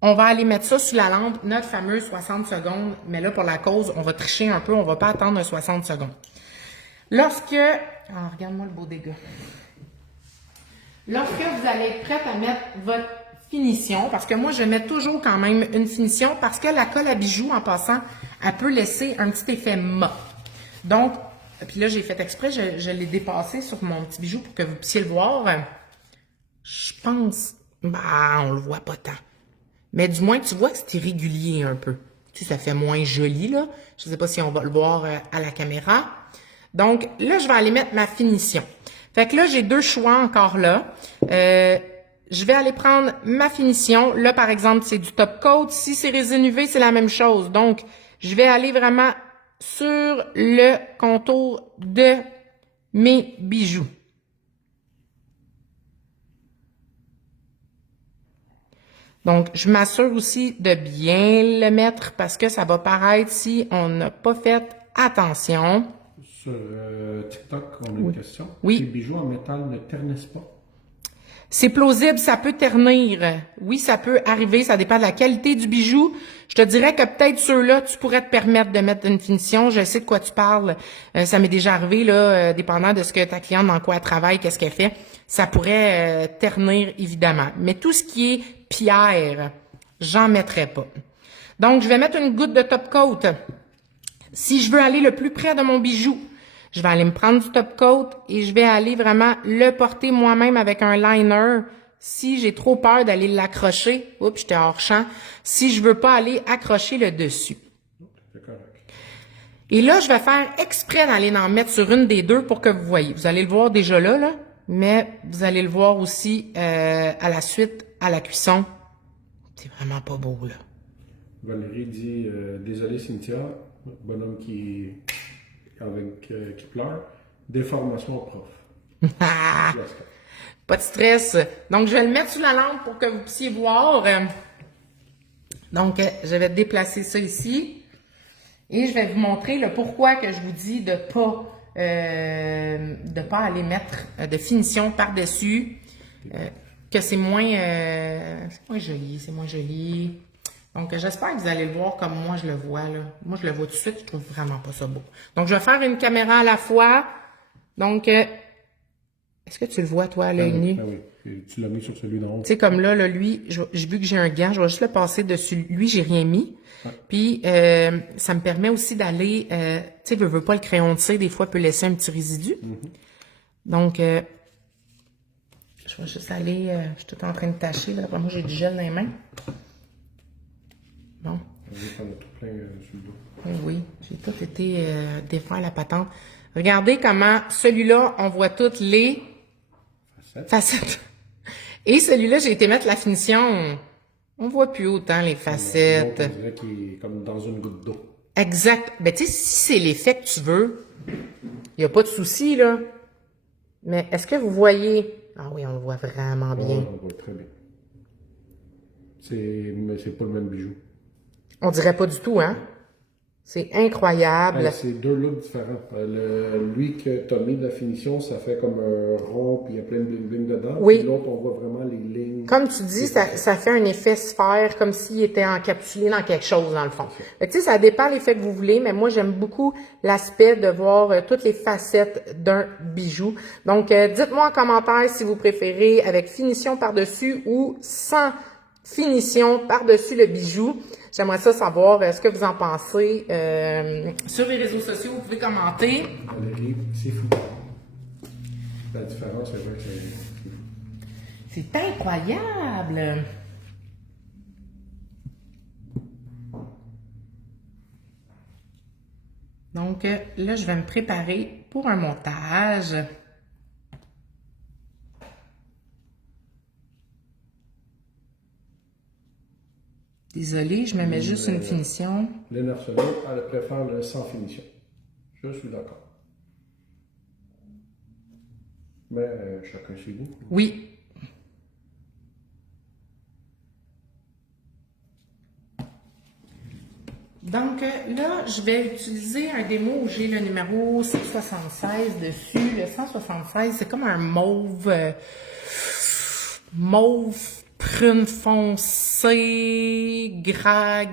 on va aller mettre ça sous la lampe, notre fameuse 60 secondes. Mais là, pour la cause, on va tricher un peu, on va pas attendre 60 secondes. Lorsque... Ah, regarde-moi le beau dégât. Lorsque vous allez être prête à mettre votre finition, parce que moi, je mets toujours quand même une finition, parce que la colle à bijoux, en passant, elle peut laisser un petit effet mat. Donc, puis là, j'ai fait exprès, je l'ai dépassé sur mon petit bijou pour que vous puissiez le voir. Je pense, on le voit pas tant. Mais du moins, tu vois que c'est irrégulier un peu. Tu sais, ça fait moins joli, là. Je sais pas si on va le voir à la caméra. Donc, là, je vais aller mettre ma finition. Fait que là, j'ai deux choix encore là. Je vais aller prendre ma finition. Là, par exemple, c'est du top coat. Si c'est résine UV, c'est la même chose. Donc, je vais aller vraiment sur le contour de mes bijoux. Donc, je m'assure aussi de bien le mettre parce que ça va paraître si on n'a pas fait attention. Sur TikTok, on a une question. Oui. Les bijoux en métal ne ternissent pas? C'est plausible, ça peut ternir. Oui, ça peut arriver, ça dépend de la qualité du bijou. Je te dirais que peut-être ceux-là, tu pourrais te permettre de mettre une finition. Je sais de quoi tu parles. Ça m'est déjà arrivé, là, dépendant de ce que ta cliente, dans quoi elle travaille, qu'est-ce qu'elle fait. Ça pourrait ternir, évidemment. Mais tout ce qui est pierre, j'en mettrai pas. Donc, je vais mettre une goutte de top coat. Si je veux aller le plus près de mon bijou, je vais aller me prendre du top coat et je vais aller vraiment le porter moi-même avec un liner. Si j'ai trop peur d'aller l'accrocher, oups, j'étais hors champ. Si je veux pas aller accrocher le dessus. C'est correct. Et là, je vais faire exprès d'aller en mettre sur une des deux pour que vous voyez. Vous allez le voir déjà là, mais vous allez le voir aussi à la suite, à la cuisson. C'est vraiment pas beau, là. Valérie dit désolé Cynthia, bonhomme qui pleure. Déformation au prof. Pas de stress. Donc, je vais le mettre sous la lampe pour que vous puissiez voir. Donc, je vais déplacer ça ici. Et je vais vous montrer le pourquoi que je vous dis de pas aller mettre de finition par-dessus. Que c'est moins joli, c'est moins joli. Donc, j'espère que vous allez le voir comme moi je le vois, là. Moi, je le vois tout de suite, je trouve vraiment pas ça beau. Donc, je vais faire une caméra à la fois. Donc, est-ce que tu le vois, toi, à l'œil nu? Ah oui. Et tu l'as mis sur celui d'en haut. Tu sais, comme là, lui, j'ai vu que j'ai un gant, je vais juste le passer dessus. Lui, j'ai rien mis. Ouais. Puis, ça me permet aussi d'aller, tu sais, veux pas le crayon de cire, des fois, peut laisser un petit résidu. Donc, je vais juste aller, je suis tout en train de tâcher, là. Après, moi, j'ai du gel dans les mains. Bon. On va faire le tout plein sur le dos. Oui, j'ai tout été défaire la patente. Regardez comment, celui-là, on voit toutes les facettes. Et celui-là, j'ai été mettre la finition. On voit plus autant les facettes. On dirait qu'il est comme dans une goutte d'eau. Exact. Ben, tu sais, si c'est l'effet que tu veux, il n'y a pas de souci, là. Mais est-ce que vous voyez? Ah oui, on le voit vraiment bien. Ouais, on le voit très bien. Mais c'est pas le même bijou. On dirait pas du tout, hein? C'est incroyable. C'est deux looks différents. Lui que tu as mis de la finition, ça fait comme un rond, puis il y a plein de bling-bling dedans. Oui. Puis l'autre, on voit vraiment les lignes. Comme tu dis, ça fait un effet sphère, comme s'il était encapsulé dans quelque chose, dans le fond. Fait que, tu sais, ça dépend l'effet que vous voulez, mais moi, j'aime beaucoup l'aspect de voir toutes les facettes d'un bijou. Donc, dites-moi en commentaire si vous préférez avec finition par-dessus ou sans finition par-dessus le bijou. J'aimerais ça savoir ce que vous en pensez. Sur les réseaux sociaux, vous pouvez commenter. Valérie, c'est fou. La différence, c'est vrai que c'est fou. C'est incroyable! Donc, là, je vais me préparer pour un montage. Désolée, je me mets juste une finition. Lynn Arsenault, elle préfère le sans finition. Je suis d'accord. Mais chacun ses goûts. Oui. Donc là, je vais utiliser un démo où j'ai le numéro 176 dessus. Le 176, c'est comme un mauve, mauve prune foncé, gris,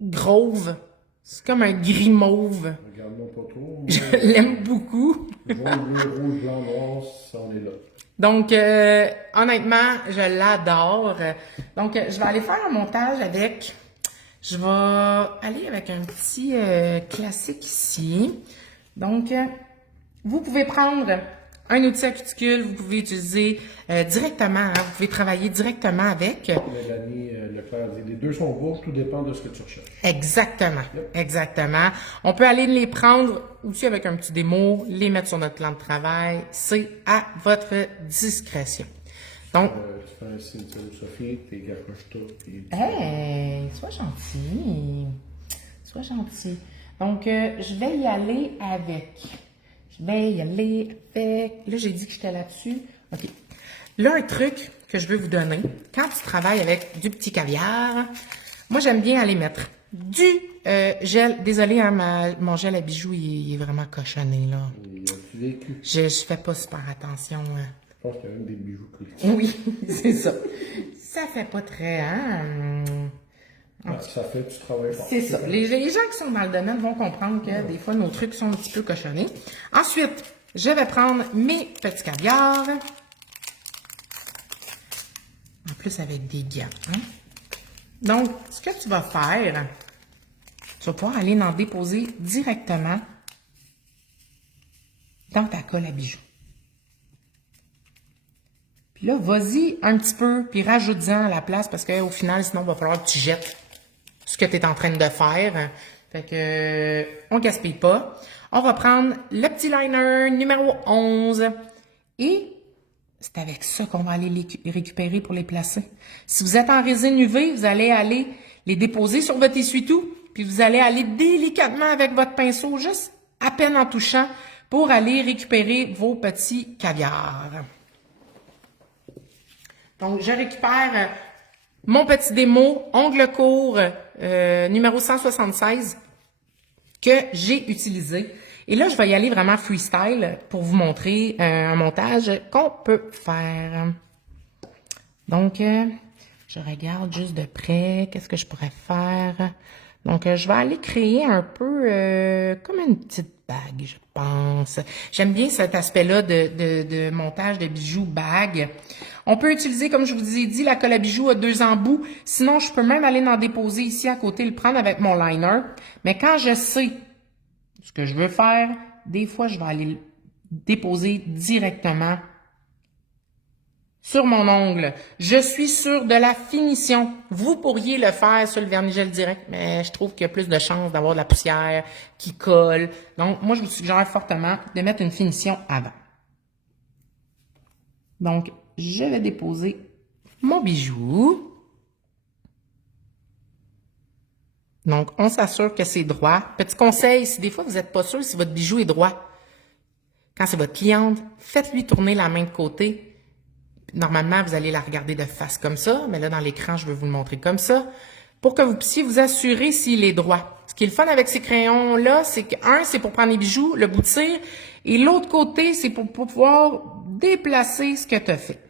grauve. C'est comme un gris mauve. Regarde-moi pas trop. Je l'aime beaucoup. Jaune, bleu, rouge, blanc, noir, on est là. Donc, honnêtement, je l'adore. Donc, je vais aller faire un montage avec. Je vais aller avec un petit classique ici. Donc, vous pouvez prendre un outil à cuticule, vous pouvez utiliser directement, hein, vous pouvez travailler directement avec. Mélanie Leclerc dit les deux sont beaux, tout dépend de ce que tu recherches. Exactement, exactement. On peut aller les prendre aussi avec un petit démo, les mettre sur notre plan de travail. C'est à votre discrétion. Donc, Tu fais un signe de Sophie, t'es garoches tout. hey, sois gentil. Sois gentil. Donc, je vais y aller avec. Là, j'ai dit que j'étais là-dessus. OK. Là, un truc que je veux vous donner, quand tu travailles avec du petit caviar, moi, j'aime bien aller mettre du gel. Désolée, hein, mon gel à bijoux, il est vraiment cochonné, là. Il a vécu. Je fais pas super attention. Hein. Je pense qu'il y a même des bijoux clés. Oui, c'est ça. Ça fait pas très, hein? Ça fait du travail fort. C'est ça. Les gens qui sont dans le domaine vont comprendre que des fois, nos trucs sont un petit peu cochonnés. Ensuite, je vais prendre mes petits caviars. En plus, avec des gants. Hein? Donc, ce que tu vas faire, tu vas pouvoir aller en déposer directement dans ta colle à bijoux. Puis là, vas-y un petit peu, puis rajoute-en à la place, parce qu'au final, sinon, il va falloir que tu jettes ce que tu es en train de faire. Fait que, on gaspille pas. On va prendre le petit liner numéro 11. Et c'est avec ça qu'on va aller les récupérer pour les placer. Si vous êtes en résine UV, vous allez aller les déposer sur votre essuie-tout, puis vous allez aller délicatement avec votre pinceau, juste à peine en touchant, pour aller récupérer vos petits caviars. Donc, je récupère mon petit démo, ongle court, numéro 176, que j'ai utilisé. Et là, je vais y aller vraiment freestyle pour vous montrer un montage qu'on peut faire. Donc, je regarde juste de près, qu'est-ce que je pourrais faire. Donc, je vais aller créer un peu comme une petite bague, je pense. J'aime bien cet aspect-là de montage de bijoux bague. On peut utiliser, comme je vous ai dit, la colle à bijoux à 2 embouts. Sinon, je peux même aller en déposer ici à côté, le prendre avec mon liner. Mais quand je sais ce que je veux faire, des fois, je vais aller le déposer directement sur mon ongle. Je suis sûre de la finition. Vous pourriez le faire sur le vernis gel direct, mais je trouve qu'il y a plus de chances d'avoir de la poussière qui colle. Donc, moi, je vous suggère fortement de mettre une finition avant. Donc, je vais déposer mon bijou. Donc, on s'assure que c'est droit. Petit conseil, si des fois vous n'êtes pas sûr si votre bijou est droit, quand c'est votre cliente, faites-lui tourner la main de côté. Normalement, vous allez la regarder de face comme ça, mais là, dans l'écran, je vais vous le montrer comme ça, pour que vous puissiez vous assurer s'il est droit. Ce qui est le fun avec ces crayons-là, c'est qu'un, c'est pour prendre les bijoux, le bout de cire, et l'autre côté, c'est pour pouvoir déplacer ce que tu as fait.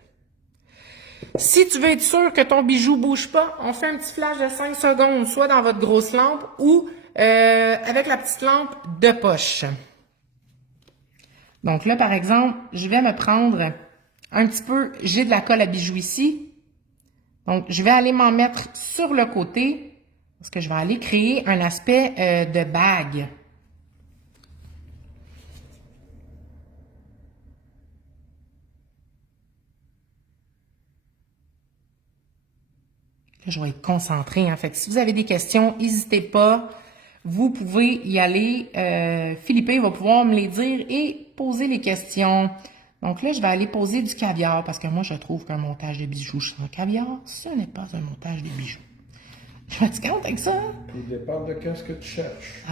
Si tu veux être sûr que ton bijou bouge pas, on fait un petit flash de 5 secondes, soit dans votre grosse lampe ou avec la petite lampe de poche. Donc là, par exemple, je vais me prendre un petit peu, j'ai de la colle à bijoux ici. Donc, je vais aller m'en mettre sur le côté parce que je vais aller créer un aspect de bague. Là, je vais être concentrée. Fait que si vous avez des questions, n'hésitez pas. Vous pouvez y aller. Philippe va pouvoir me les dire et poser les questions. Donc là, je vais aller poser du caviar parce que moi, je trouve qu'un montage de bijoux sans caviar, ce n'est pas un montage de bijoux. Je vais te compte avec ça? Tout dépend de qu'est-ce que tu cherches.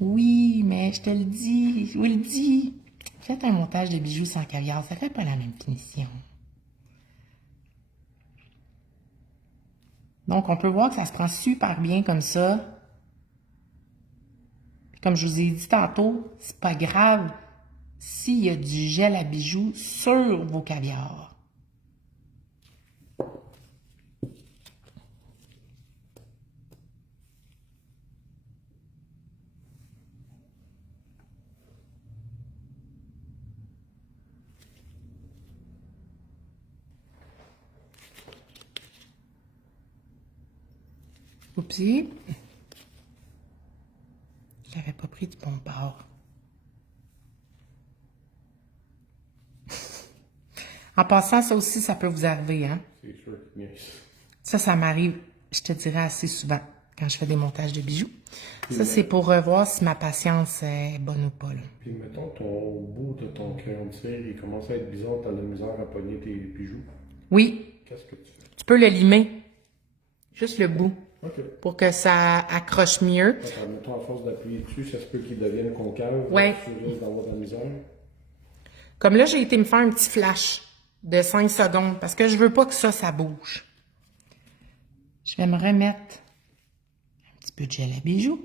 Oui, mais je te le dis, je vous le dis. Faites un montage de bijoux sans caviar, ça fait pas la même finition. Donc, on peut voir que ça se prend super bien comme ça. Comme je vous ai dit tantôt, c'est pas grave s'il y a du gel à bijoux sur vos caviars. Oupsie. J'avais pas pris du bon bord. En passant, ça aussi, ça peut vous arriver, hein? C'est sûr que yes. Ça m'arrive, je te dirais, assez souvent quand je fais des montages de bijoux. Ça, c'est pour voir si ma patience est bonne ou pas, là. Puis mettons, ton bout de ton crayon de cire, il commence à être bizarre, t'as la misère à pogner tes bijoux. Oui. Qu'est-ce que tu fais? Tu peux le limer. Juste le bout. OK. Pour que ça accroche mieux. Attends, mettons, à force d'appuyer dessus, ça se peut qu'il devienne concave. Ouais. Tu risques d'avoir de la misère. Comme là, j'ai été me faire un petit flash de 5 secondes parce que je veux pas que ça bouge. Je vais me remettre un petit peu de gel à bijoux.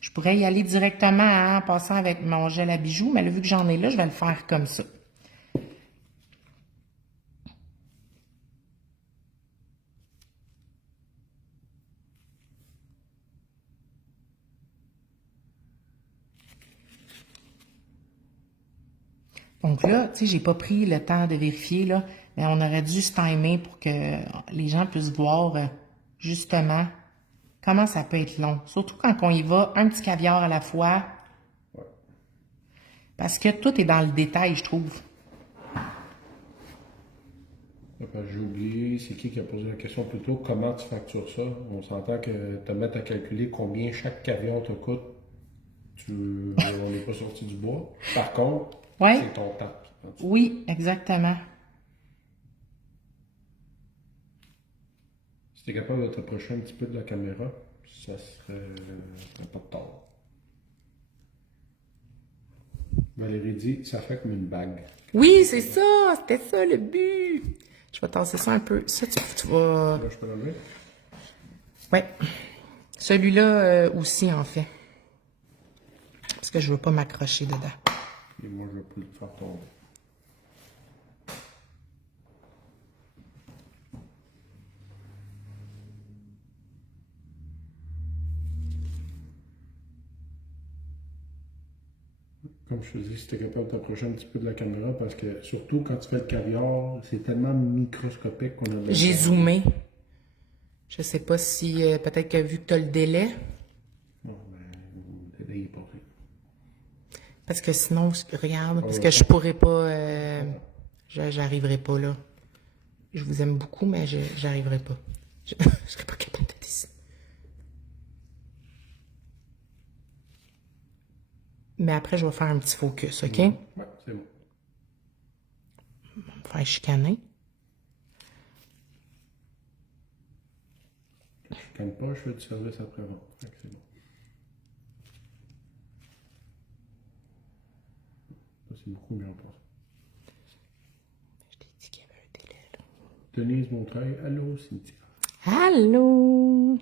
Je pourrais y aller directement en passant avec mon gel à bijoux, mais là, vu que j'en ai là, je vais le faire comme ça. Donc là, tu sais, j'ai pas pris le temps de vérifier, là, mais on aurait dû se timer pour que les gens puissent voir justement comment ça peut être long. Surtout quand on y va un petit caviar à la fois. Ouais. Parce que tout est dans le détail, je trouve. J'ai oublié, c'est qui a posé la question plus tôt, comment tu factures ça? On s'entend que te mettre à calculer combien chaque caviar te coûte, on n'est pas sorti du bois. Par contre, Ouais. c'est ton temps. Oui, exactement. Si tu es capable de t'approcher un petit peu de la caméra, ça serait pas de tort. Valérie dit, ça fait comme une bague. Oui, c'est ça. C'était ça le but. Je vais tasser ça un peu. Ça, tu vas... Là, je peux l'enlever? Ouais. Celui-là aussi, en fait. Parce que je veux pas m'accrocher dedans. Et moi, je vais plus le faire tomber. Comme je te dis, si tu es capable de t'approcher un petit peu de la caméra, parce que surtout quand tu fais le caviar, c'est tellement microscopique qu'on a besoin. J'ai zoomé. Je sais pas si, peut-être que vu que tu as le délai, Non, mais le délai est pas vrai. parce que sinon, regarde, parce que je pourrais pas, j'arriverai pas là. Je vous aime beaucoup, mais j'arriverai pas. Je serais pas capable de dessiner. Mais après, je vais faire un petit focus, OK? Ouais, c'est bon. On va me faire chicaner. Je canne pas, je fais du service après-vente. Fait que c'est bon. Ça, c'est beaucoup mieux en passant. Je t'ai dit qu'il y avait un délai, là. Denise Montreuil, allô Cynthia. Allô?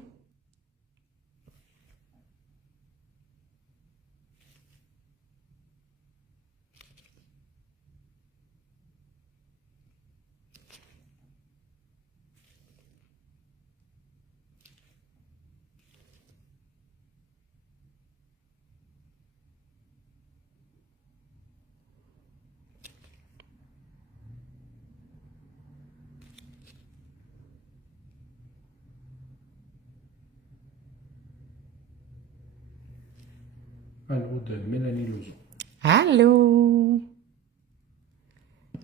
Allô de Mélanie Lauzon. Allô?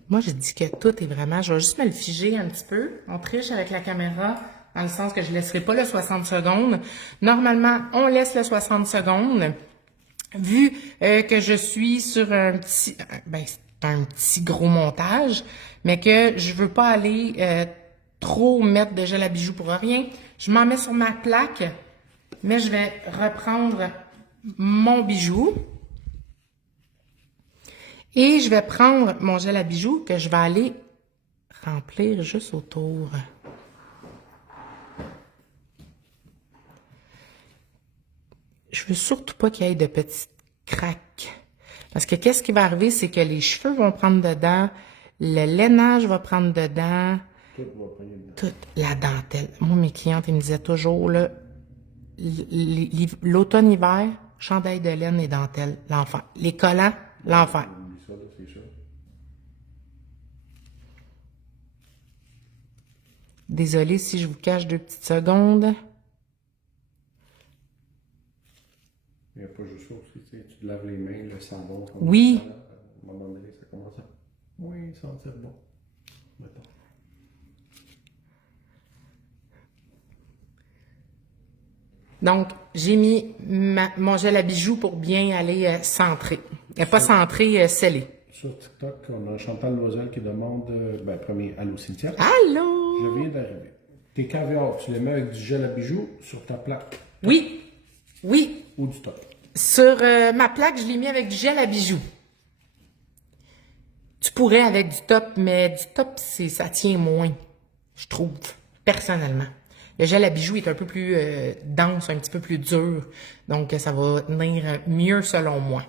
Moi, je dis que tout est vraiment... Je vais juste me le figer un petit peu. On triche avec la caméra, dans le sens que je ne laisserai pas le 60 secondes. Normalement, on laisse le 60 secondes. Vu que je suis sur un petit... Ben, c'est un petit gros montage, mais que je veux pas aller trop mettre de gel à bijoux pour rien. Je m'en mets sur ma plaque, mais je vais reprendre mon bijou. Et je vais prendre mon gel à bijoux que je vais aller remplir juste autour. Je veux surtout pas qu'il y ait de petites craques. Parce que qu'est-ce qui va arriver, c'est que les cheveux vont prendre dedans, le lainage va prendre dedans, Tout va prendre dedans. toute la dentelle. Moi, mes clientes, ils me disaient toujours, là, l'automne-hiver, chandail de laine et dentelle, l'enfer. Les collants, l'enfer. Oublie ça, là, c'est sûr. Désolée si je vous cache 2 petites secondes. Il n'y a pas juste ça aussi, tu sais, tu te laves les mains, le savon. Oui. Ça, à un moment donné, ça commence à... Oui, sentir bon. Mettons. Donc, j'ai mis mon gel à bijoux pour bien aller centrer. Pas centrer, scellé. Sur TikTok, on a Chantal Loisel qui demande, premier, allô Cynthia. Allô? Je viens d'arriver. Tes caviars, tu les mets avec du gel à bijoux sur ta plaque Oui. Oui. ou du top? Sur ma plaque, je l'ai mis avec du gel à bijoux. Tu pourrais avec du top, mais du top, ça tient moins, je trouve, personnellement. Le gel à bijoux est un peu plus dense, un petit peu plus dur. Donc, ça va tenir mieux selon moi.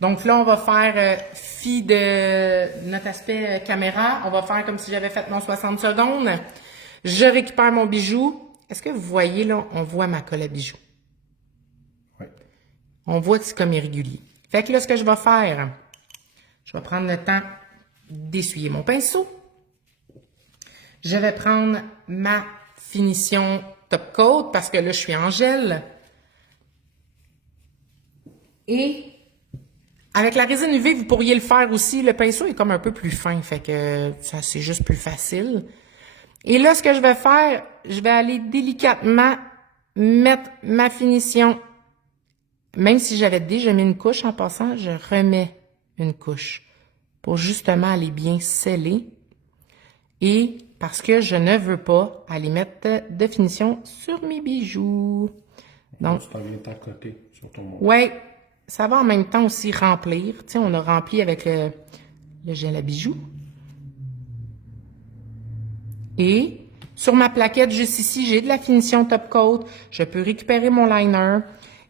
Donc là, on va faire fi de notre aspect caméra. On va faire comme si j'avais fait mon 60 secondes. Je récupère mon bijou. Est-ce que vous voyez là, on voit ma colle à bijoux. Oui. On voit que c'est comme irrégulier. Fait que là, ce que je vais faire, je vais prendre le temps d'essuyer mon pinceau. Je vais prendre ma finition top coat parce que là, je suis en gel. Et avec la résine UV, vous pourriez le faire aussi. Le pinceau est comme un peu plus fin, fait que ça, c'est juste plus facile. Et là, ce que je vais faire, je vais aller délicatement mettre ma finition. Même si j'avais déjà mis une couche en passant, je remets une couche pour justement aller bien sceller. Et parce que je ne veux pas aller mettre de finition sur mes bijoux. Donc, tu t'en viens t'accoter sur ton montant. ouais, ça va en même temps aussi remplir. Tu sais, on a rempli avec le gel à bijoux. Et sur ma plaquette, juste ici, j'ai de la finition top coat. Je peux récupérer mon liner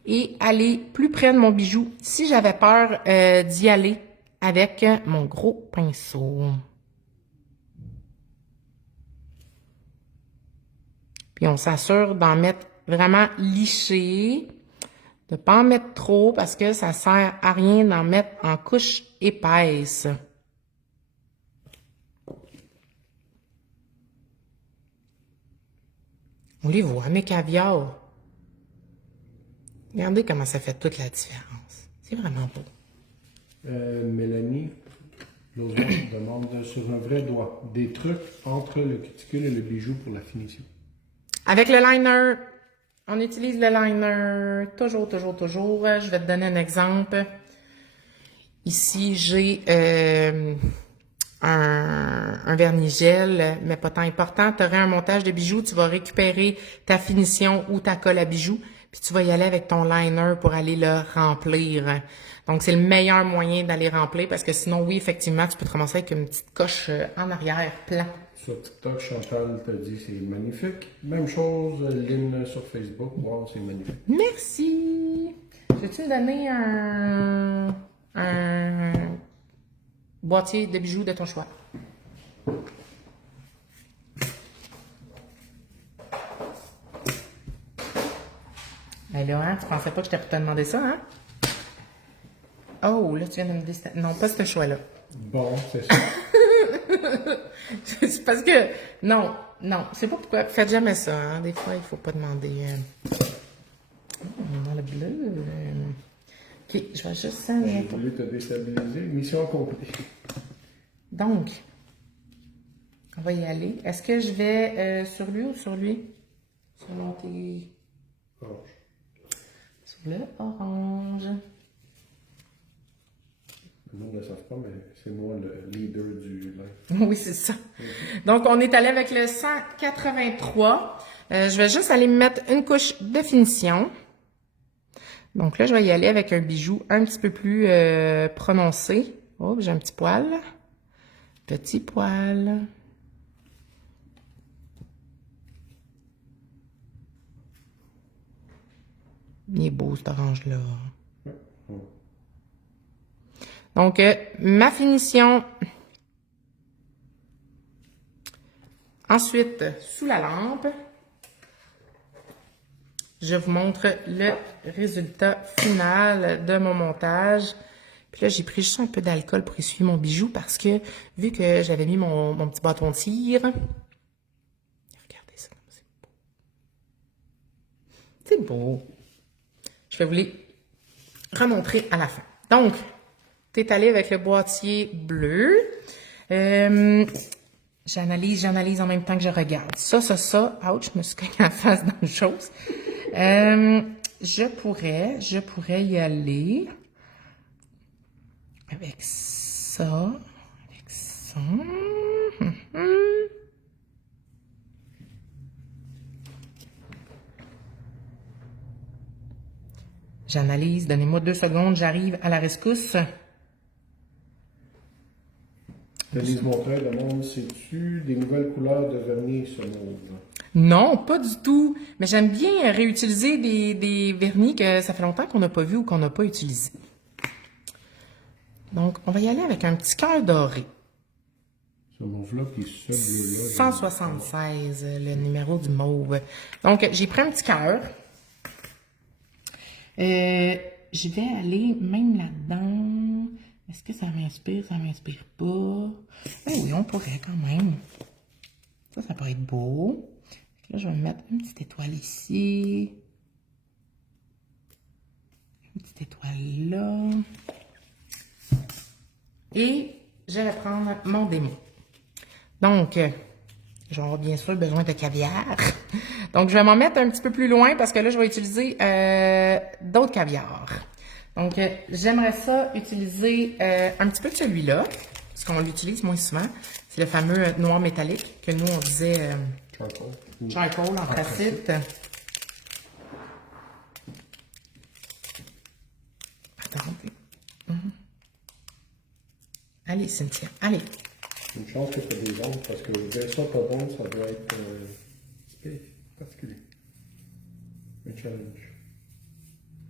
et aller plus près de mon bijou si j'avais peur d'y aller avec mon gros pinceau. Puis on s'assure d'en mettre vraiment liché, Ne pas en mettre trop parce que ça sert à rien d'en mettre en couche épaisse. On les voit, mes caviars. Regardez comment ça fait toute la différence. C'est vraiment beau. Mélanie, l'autre demande sur un vrai doigt des trucs entre le cuticule et le bijou pour la finition. Avec le liner, on utilise le liner toujours, toujours, toujours. Je vais te donner un exemple. Ici, j'ai un vernis-gel, mais pas tant important. Tu aurais un montage de bijoux, tu vas récupérer ta finition ou ta colle à bijoux, puis tu vas y aller avec ton liner pour aller le remplir. Donc, c'est le meilleur moyen d'aller remplir parce que sinon, oui, effectivement, tu peux te ramasser avec une petite coche en arrière-plan. Sur TikTok, Chantal te dit c'est magnifique. Même chose, Lynn sur Facebook, wow, c'est magnifique. Merci! Je vais-tu me donner un boîtier de bijoux de ton choix? Ben là, hein, tu pensais pas que je t'ai te demander ça, hein? Oh, là, tu viens de me dire... Non, pas ce choix-là. Bon, c'est ça. C'est parce que... Non, c'est pas pourquoi. Faites jamais ça, hein. Des fois, il faut pas demander... dans le bleu... OK, je vais juste... J'ai voulu te déstabiliser. Mission accomplie. Donc, on va y aller. Est-ce que je vais sur lui ou sur lui? Sur mon Orange. Sur le orange. Le monde ne le savent pas, mais c'est moi le leader du live. Oui, c'est ça. Donc, on est allé avec le 183. Je vais juste aller mettre une couche de finition. Donc là, je vais y aller avec un bijou un petit peu plus prononcé. Oh, j'ai un petit poil. Petit poil. Il est beau, cet orange-là. Donc, ma finition. Ensuite, sous la lampe, je vous montre le résultat final de mon montage. Puis là, j'ai pris juste un peu d'alcool pour essuyer mon bijou parce que, vu que j'avais mis mon petit bâton de cire, regardez ça, c'est beau. C'est beau. Je vais vous les remontrer à la fin. Donc, tu es allé avec le boîtier bleu. J'analyse en même temps que je regarde. Ça. Ouch, je me suis cogné la face dans une chose. Je pourrais y aller avec ça, avec ça. J'analyse, donnez-moi 2 secondes, j'arrive à la rescousse. Denise Montreuil demande, sais-tu des nouvelles couleurs de vernis ce mauve? Non, pas du tout. Mais j'aime bien réutiliser des vernis que ça fait longtemps qu'on n'a pas vu ou qu'on n'a pas utilisé. Donc, on va y aller avec un petit cœur doré. Ce mauve-là qui est ce bleu-là. 176, le numéro du mauve. Donc, j'ai pris un petit cœur. Je vais aller même là-dedans. Est-ce que ça m'inspire? Ça m'inspire pas? Ben oui, on pourrait quand même. Ça pourrait être beau. Là, je vais mettre une petite étoile ici. Une petite étoile là. Et je vais prendre mon démo. Donc, j'aurai bien sûr besoin de caviar. Donc, je vais m'en mettre un petit peu plus loin parce que là, je vais utiliser d'autres caviars. Donc, j'aimerais ça utiliser un petit peu de celui-là, parce qu'on l'utilise moins souvent. C'est le fameux noir métallique que nous, on disait charcoal en tracite. Attendez. Allez, Cynthia, allez. Une chance que tu as des ondes, parce que bien ça, pas bon, ça doit être particulier. Un challenge.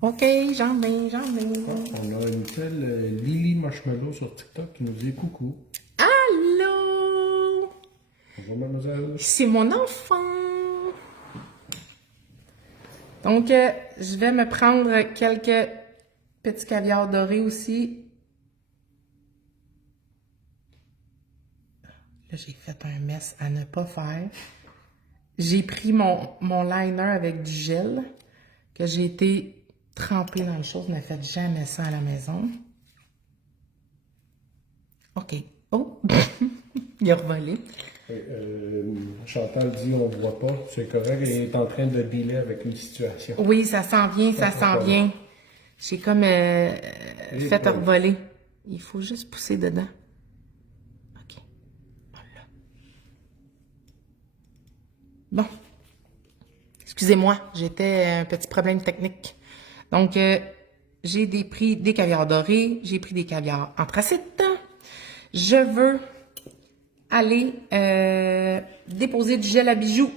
OK, j'en ai. On a une telle Lily Marshmallow sur TikTok qui nous dit coucou. Allô? Bonjour, mademoiselle. C'est mon enfant. Donc, je vais me prendre quelques petits caviars dorés aussi. Là, j'ai fait un mess à ne pas faire. J'ai pris mon liner avec du gel que j'ai été trempé dans les choses. Je ne faites jamais ça à la maison. OK. Oh! Il a revolé. Chantal dit on ne voit pas, c'est correct, elle est en train de dealer avec une situation. Oui, ça s'en vient, ça s'en vient. J'ai comme fait revoler. Il faut juste pousser dedans. OK. Voilà. Bon. Excusez-moi, j'étais un petit problème technique. Donc, j'ai pris des caviars dorés, j'ai pris des caviars anthracite. Je veux aller déposer du gel à bijoux.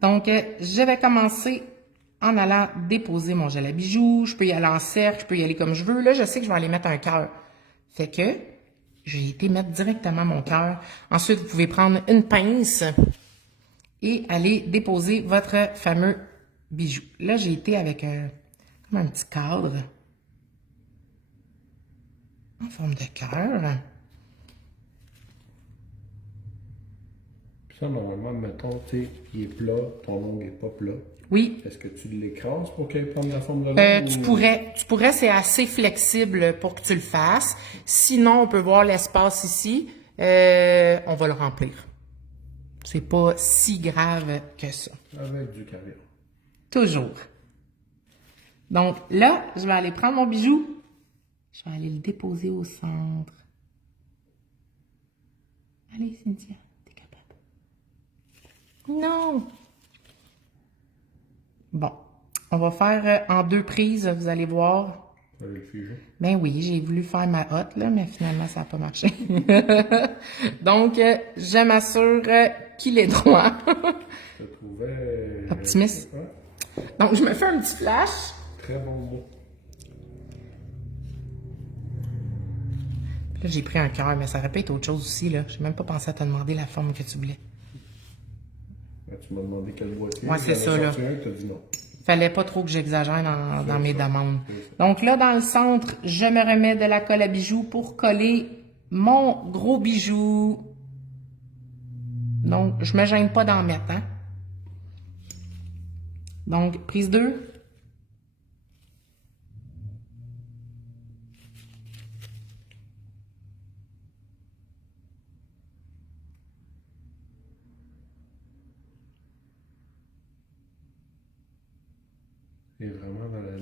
Donc, je vais commencer en allant déposer mon gel à bijoux. Je peux y aller en cercle, je peux y aller comme je veux. Là, je sais que je vais aller mettre un cœur. Fait que, j'ai été mettre directement mon cœur. Ensuite, vous pouvez prendre une pince et aller déposer votre fameux bijou. Là, j'ai été avec comme un petit cadre en forme de cœur. Ça, normalement, mettons, tu sais, il est plat, ton ongle n'est pas plat. Oui. Est-ce que tu l'écrases pour qu'il prenne la forme de l'ongle? Tu pourrais, c'est assez flexible pour que tu le fasses. Sinon, on peut voir l'espace ici. On va le remplir. C'est pas si grave que ça. Avec du caviar. Toujours. Donc là, je vais aller prendre mon bijou. Je vais aller le déposer au centre. Allez, Cynthia, t'es capable. Non! Bon, on va faire en 2 prises, vous allez voir. Avec le figeon. Ben oui, j'ai voulu faire ma hotte, là, mais finalement, ça n'a pas marché. Donc, je m'assure qu'il est droit. Je te trouvais... Optimiste. Donc, je me fais un petit flash. Très bon mot. Là, j'ai pris un cœur, mais ça aurait pu être autre chose aussi, là. J'ai même pas pensé à te demander la forme que tu voulais. Ben, tu m'as demandé quel boîtier. Ouais, c'est ça, là. Tu as dit non. Fallait pas trop que j'exagère dans mes demandes. Donc là, dans le centre, je me remets de la colle à bijoux pour coller mon gros bijou. Donc, je me gêne pas d'en mettre, hein. Donc, prise 2. C'est vraiment dans la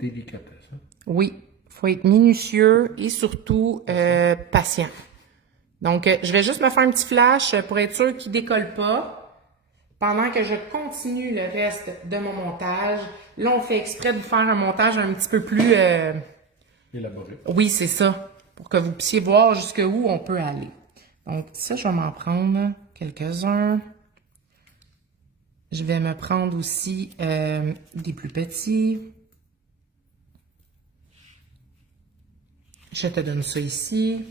délicatesse. Hein? Oui, il faut être minutieux et surtout patient. Donc, je vais juste me faire un petit flash pour être sûr qu'il ne décolle pas pendant que je continue le reste de mon montage. Là, on fait exprès de vous faire un montage un petit peu plus... Élaboré. Oui, c'est ça, pour que vous puissiez voir jusqu'où on peut aller. Donc, ça, je vais m'en prendre quelques-uns. Je vais me prendre aussi des plus petits. Je te donne ça ici.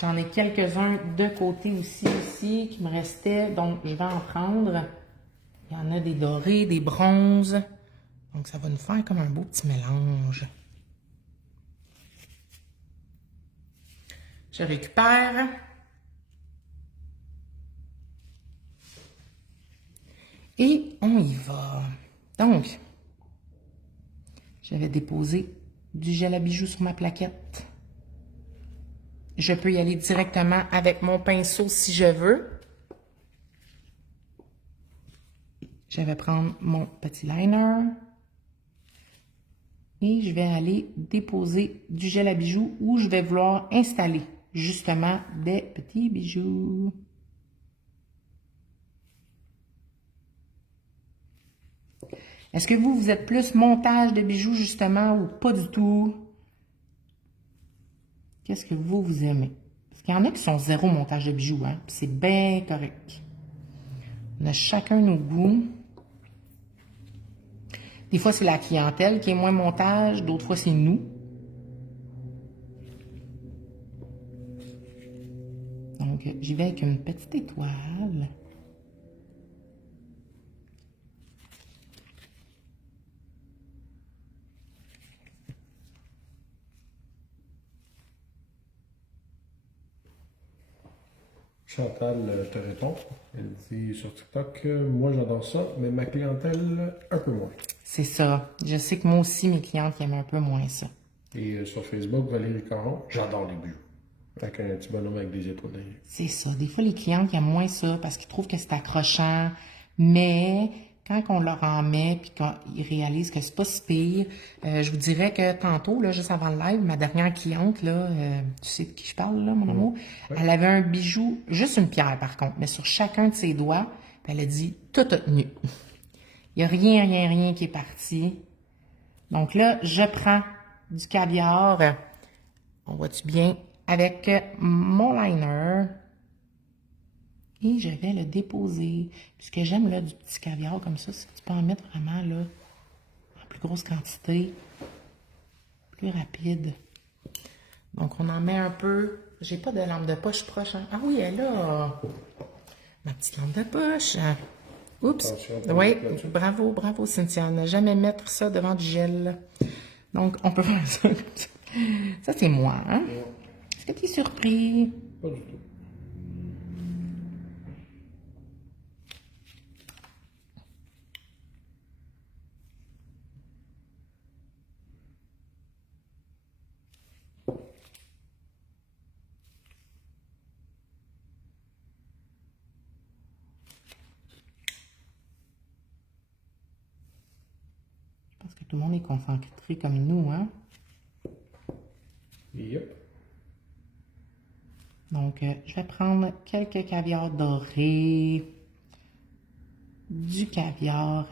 J'en ai quelques-uns de côté aussi, ici, qui me restaient. Donc, je vais en prendre. Il y en a des dorés, des bronzes. Donc, ça va nous faire comme un beau petit mélange. Je récupère. Et on y va. Donc, je vais déposer du gel à bijoux sur ma plaquette. Je peux y aller directement avec mon pinceau si je veux. Je vais prendre mon petit liner. Et je vais aller déposer du gel à bijoux où je vais vouloir installer justement des petits bijoux. Est-ce que vous êtes plus montage de bijoux justement ou pas du tout? Qu'est-ce que vous aimez? Parce qu'il y en a qui sont zéro montage de bijoux, hein? C'est bien correct. On a chacun nos goûts. Des fois, c'est la clientèle qui est moins montage, d'autres fois, c'est nous. Donc, j'y vais avec une petite étoile. Chantal te répond. Elle dit sur TikTok, moi j'adore ça, mais ma clientèle, un peu moins. C'est ça. Je sais que moi aussi, mes clientes qui aiment un peu moins ça. Et sur Facebook, Valérie Caron, j'adore les bijoux. Avec un petit bonhomme avec des étoiles derrière. C'est ça. Des fois, les clientes qui aiment moins ça parce qu'ils trouvent que c'est accrochant, mais quand on leur en met puis qu'ils réalisent que c'est pas si pire, je vous dirais que tantôt, là, juste avant le live, ma dernière cliente, là, tu sais de qui je parle, là, mon amour, elle avait un bijou, juste une pierre par contre, mais sur chacun de ses doigts, puis elle a dit tout a tenu. Il n'y a rien qui est parti. Donc là, je prends du caviar, on voit-tu bien, avec mon liner. Et je vais le déposer. Puis ce que j'aime là du petit caviar comme ça, c'est que tu peux en mettre vraiment là en plus grosse quantité, plus rapide. Donc on en met un peu. J'ai pas de lampe de poche proche. Hein? Ah oui, elle est là. Ma petite lampe de poche. Oups. Oui, bravo Cynthia. Ne jamais mettre ça devant du gel. Donc on peut faire ça. Ça c'est moi. Hein? Est-ce que tu es surpris? Pas du tout. Je pense que tout le monde est concentré comme nous, hein? Yep. Donc, je vais prendre quelques caviars dorés, du caviar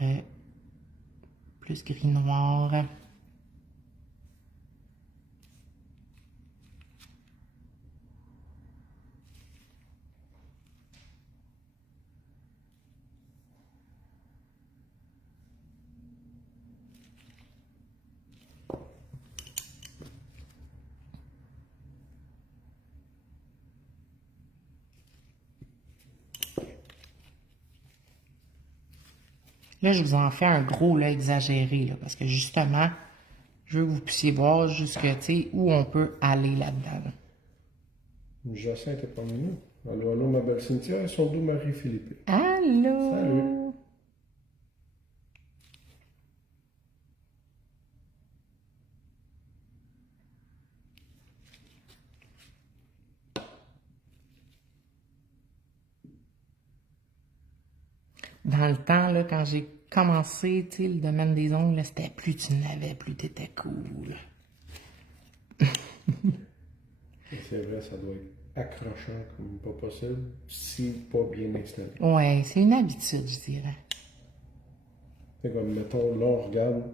plus gris-noir. Là, je vous en fais un gros, là, exagéré, là, parce que justement, je veux que vous puissiez voir jusque, tu sais, où on peut aller là-dedans. Là. Jacinthe est parmi nous. Allô, allô, ma belle Cynthia, et son doux Marie-Philippe. Allô? Salut. Dans le temps, là, quand j'ai commencé, tu sais, le domaine des ongles, là, c'était plus tu n'avais, plus t'étais cool. C'est vrai, ça doit être accrochant comme pas possible, si pas bien installé. Ouais, c'est une habitude, je dirais. C'est comme, mettons, là, on regarde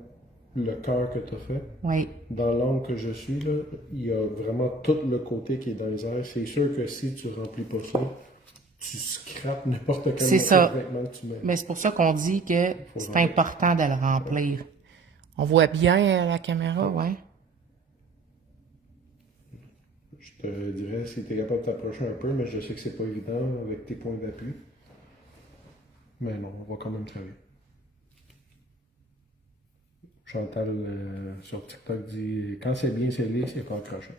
le cœur que tu as fait. Oui. Dans l'angle que je suis, là, il y a vraiment tout le côté qui est dans les airs. C'est sûr que si tu remplis pas ça, tu scrapes n'importe quel C'est ça. vêtement que tu mets. Mais c'est pour ça qu'on dit que c'est important de le remplir. On voit bien la caméra, ouais. Je te dirais si tu es capable de t'approcher un peu, mais je sais que c'est pas évident avec tes points d'appui. Mais non, on va quand même travailler. Chantal sur TikTok dit quand c'est bien scellé, c'est pas accrochant.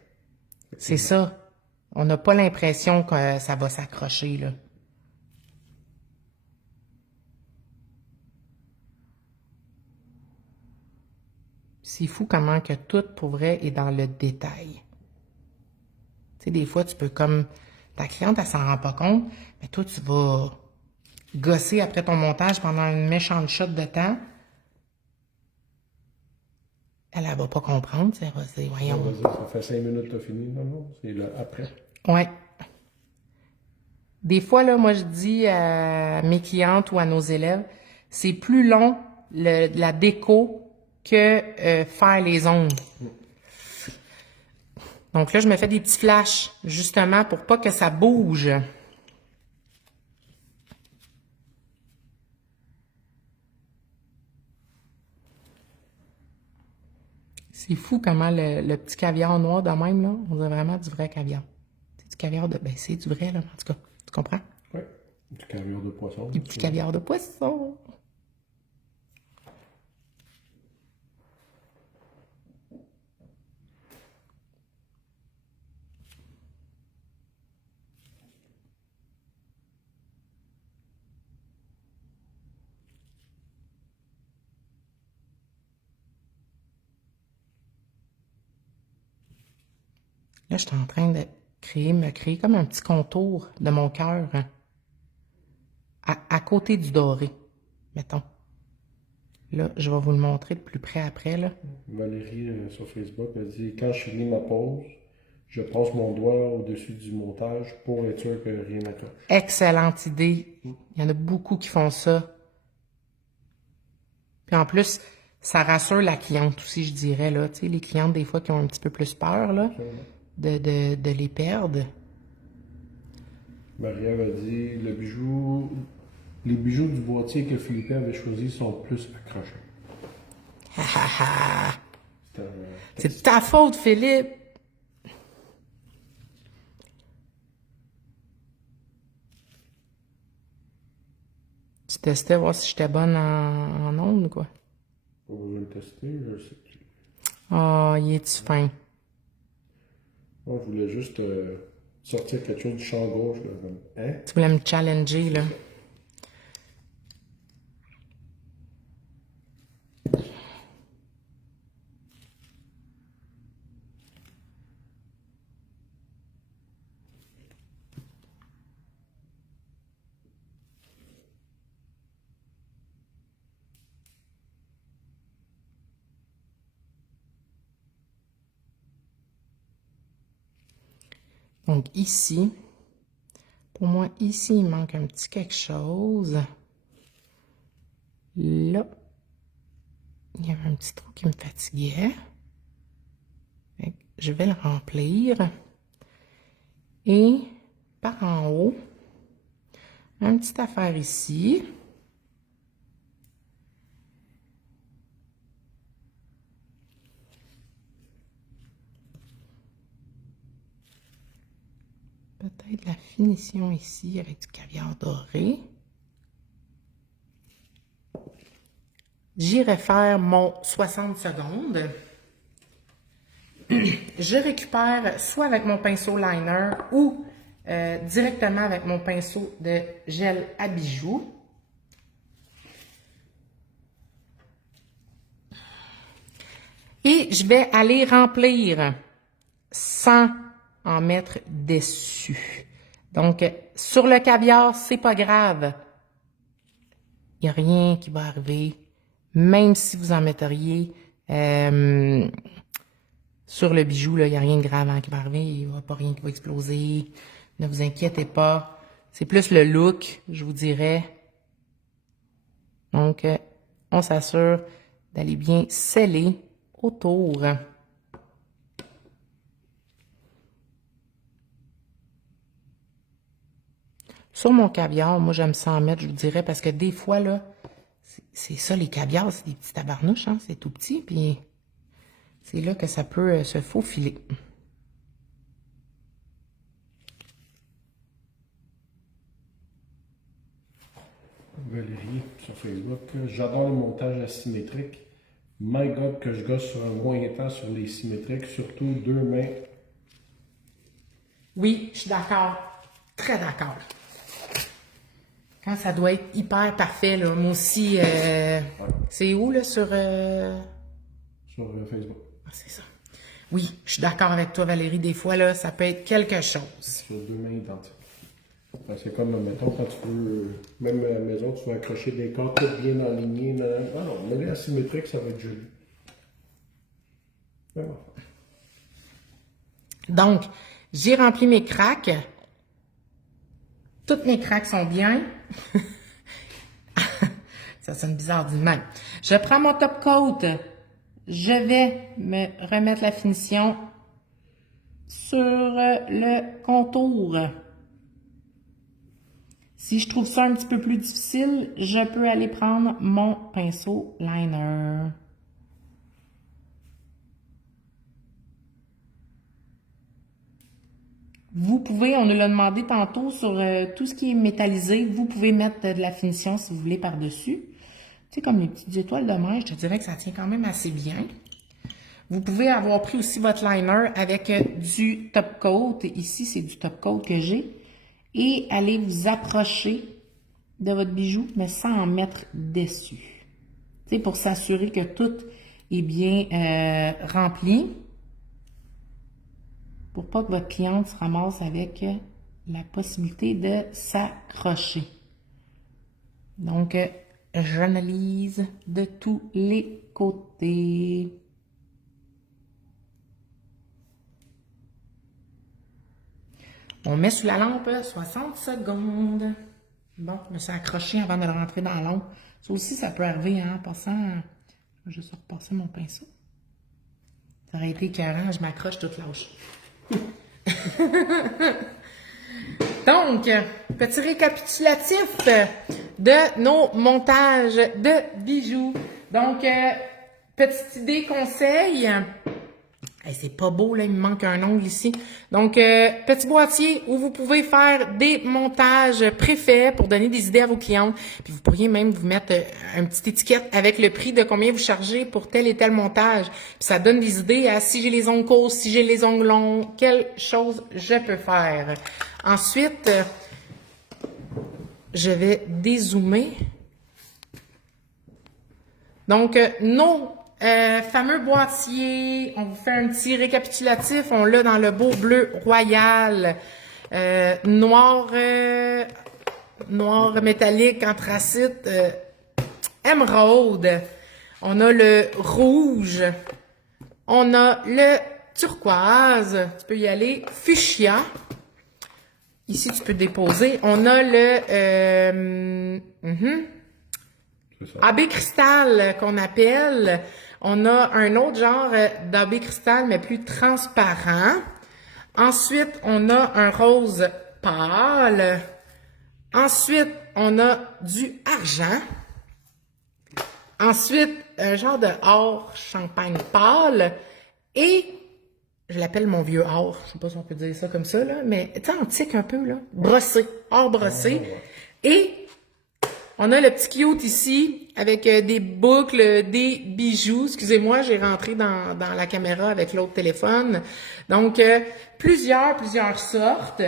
C'est ça. On n'a pas l'impression que ça va s'accrocher, là. C'est fou comment que tout, pour vrai, est dans le détail. Tu sais, des fois, tu peux comme... Ta cliente, elle s'en rend pas compte, mais toi, tu vas gosser après ton montage pendant une méchante shot de temps. Elle va pas comprendre, tu sais, elle va se dire, voyons. On va dire, ça fait 5 minutes que tu as fini, non? C'est le après. Ouais. Des fois, là, moi, je dis à mes clientes ou à nos élèves, c'est plus long la déco que faire les ongles. Donc là, je me fais des petits flashs, justement, pour pas que ça bouge. C'est fou comment le petit caviar noir de même, là, on dirait vraiment du vrai caviar. C'est du caviar de... Ben, c'est du vrai, là, en tout cas. Tu comprends? Oui. Du caviar de poisson. Du petit caviar de poisson. Là, je suis en train de me créer comme un petit contour de mon cœur hein, à côté du doré, mettons. Là, je vais vous le montrer de plus près après, là. Valérie, sur Facebook, elle dit « Quand je finis ma pause, je passe mon doigt au-dessus du montage pour être sûr que rien n'accroche. » Excellente idée. Il y en a beaucoup qui font ça. Puis en plus, ça rassure la cliente aussi, je dirais, là. Tu sais, les clientes, des fois, qui ont un petit peu plus peur, là, de les perdre. Marie-Ève a dit « Les bijoux du boîtier que Philippe avait choisi sont plus accrochés. » Ha ha ha! C'est un- C'est de ta faute, Philippe! Tu testais voir si j'étais bonne en ondes, quoi. Pas besoin de tester, je sais plus. Oh, il est-tu fin? Moi, je voulais juste sortir quelque chose du champ gauche. Là, comme, hein? Tu voulais me challenger, là. Donc ici, pour moi, ici, il manque un petit quelque chose. Là, il y avait un petit trou qui me fatiguait. Fait que je vais le remplir. Et par en haut, une petite affaire ici. Peut-être la finition ici avec du caviar doré. J'irai faire mon 60 secondes. Je récupère soit avec mon pinceau liner ou directement avec mon pinceau de gel à bijoux. Et je vais aller remplir sans en mettre dessus. Donc, sur le caviar, c'est pas grave. Il n'y a rien qui va arriver. Même si vous en metteriez sur le bijou, il n'y a rien de grave hein, qui va arriver. Il n'y a pas rien qui va exploser. Ne vous inquiétez pas. C'est plus le look, je vous dirais. Donc, on s'assure d'aller bien sceller autour. Sur mon caviar, moi, j'aime ça en mettre, je vous dirais, parce que des fois, là, c'est ça, les caviars, c'est des petits tabarnouches, hein, c'est tout petit, puis c'est là que ça peut se faufiler. Valérie, sur Facebook, j'adore le montage asymétrique. My God, que je gosse sur un moyen temps sur les symétriques, surtout deux mains. Oui, je suis d'accord. Très d'accord. Quand ça doit être hyper parfait, là, moi aussi, c'est où, là, sur... Sur Facebook. Ah, c'est ça. Oui, je suis d'accord avec toi, Valérie. Des fois, là, ça peut être quelque chose. Sur deux mains identiques. C'est comme, mettons, quand tu veux, même à la maison, tu veux accrocher des cordes toutes bien alignées. Non, mais les asymétriques, ça va être joli. Voilà. Donc, j'ai rempli mes craques. Toutes mes craques sont bien. Ça sonne bizarre du même. Je prends mon top coat. Je vais me remettre la finition sur le contour. Si je trouve ça un petit peu plus difficile, je peux aller prendre mon pinceau liner. Vous pouvez, on nous l'a demandé tantôt sur tout ce qui est métallisé, vous pouvez mettre de la finition si vous voulez par-dessus. Tu sais, comme les petites étoiles de mer, je te dirais que ça tient quand même assez bien. Vous pouvez avoir pris aussi votre liner avec du top coat. Ici, c'est du top coat que j'ai. Et allez vous approcher de votre bijou, mais sans en mettre dessus. Tu sais, pour s'assurer que tout est bien rempli. pour pas que votre cliente se ramasse avec la possibilité de s'accrocher. Donc, j'analyse de tous les côtés. On met sous la lampe 60 secondes. Bon, je me suis accroché avant de rentrer dans l'ombre. Ça aussi, ça peut arriver, hein, en passant. Je vais juste repasser mon pinceau. Ça aurait été écœurant, je m'accroche toute lâche. Donc, petit récapitulatif de nos montages de bijoux. Donc, petite idée, conseil. Hey, c'est pas beau, là, il me manque un ongle ici. Donc, petit boîtier où vous pouvez faire des montages préfaits pour donner des idées à vos clientes. Puis vous pourriez même vous mettre une petite étiquette avec le prix de combien vous chargez pour tel et tel montage. Puis ça donne des idées à si j'ai les ongles courts, si j'ai les ongles longs, quelle chose je peux faire. Ensuite, je vais dézoomer. Donc, nos fameux boîtier, on vous fait un petit récapitulatif, on l'a dans le beau bleu royal, noir métallique, anthracite, émeraude, on a le rouge, on a le turquoise, tu peux y aller, fuchsia, ici tu peux déposer, on a le AB cristal qu'on appelle. On a un autre genre d'AB cristal, mais plus transparent. Ensuite, on a un rose pâle. Ensuite, on a du argent. Ensuite, un genre de or champagne pâle. Et, je l'appelle mon vieux or. Je sais pas si on peut dire ça comme ça, là, mais tu sais, antique un peu, là. Brossé. Or brossé. Et, on a le petit cute ici, avec des boucles, des bijoux. Excusez-moi, j'ai rentré dans la caméra avec l'autre téléphone. Donc, plusieurs sortes.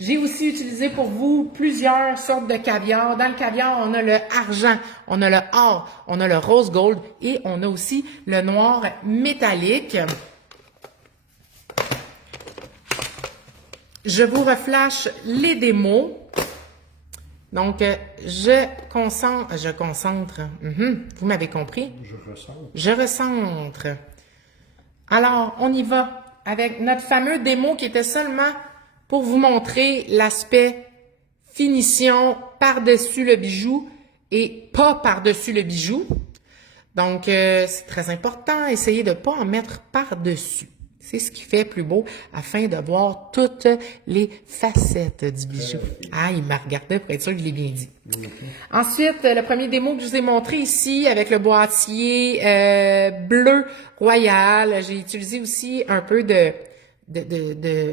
J'ai aussi utilisé pour vous plusieurs sortes de caviar. Dans le caviar, on a le argent, on a le or, on a le rose gold et on a aussi le noir métallique. Je vous reflash les démos. Donc, je concentre. Vous m'avez compris? Je recentre. Alors, on y va avec notre fameux démo qui était seulement pour vous montrer l'aspect finition par-dessus le bijou et pas par-dessus le bijou. Donc, c'est très important, essayez de ne pas en mettre par-dessus. C'est ce qui fait plus beau afin de voir toutes les facettes du bijou. Ah, il m'a regardé pour être sûr que je l'ai bien dit. Ensuite, le premier démo que je vous ai montré ici avec le boîtier bleu royal. J'ai utilisé aussi un peu de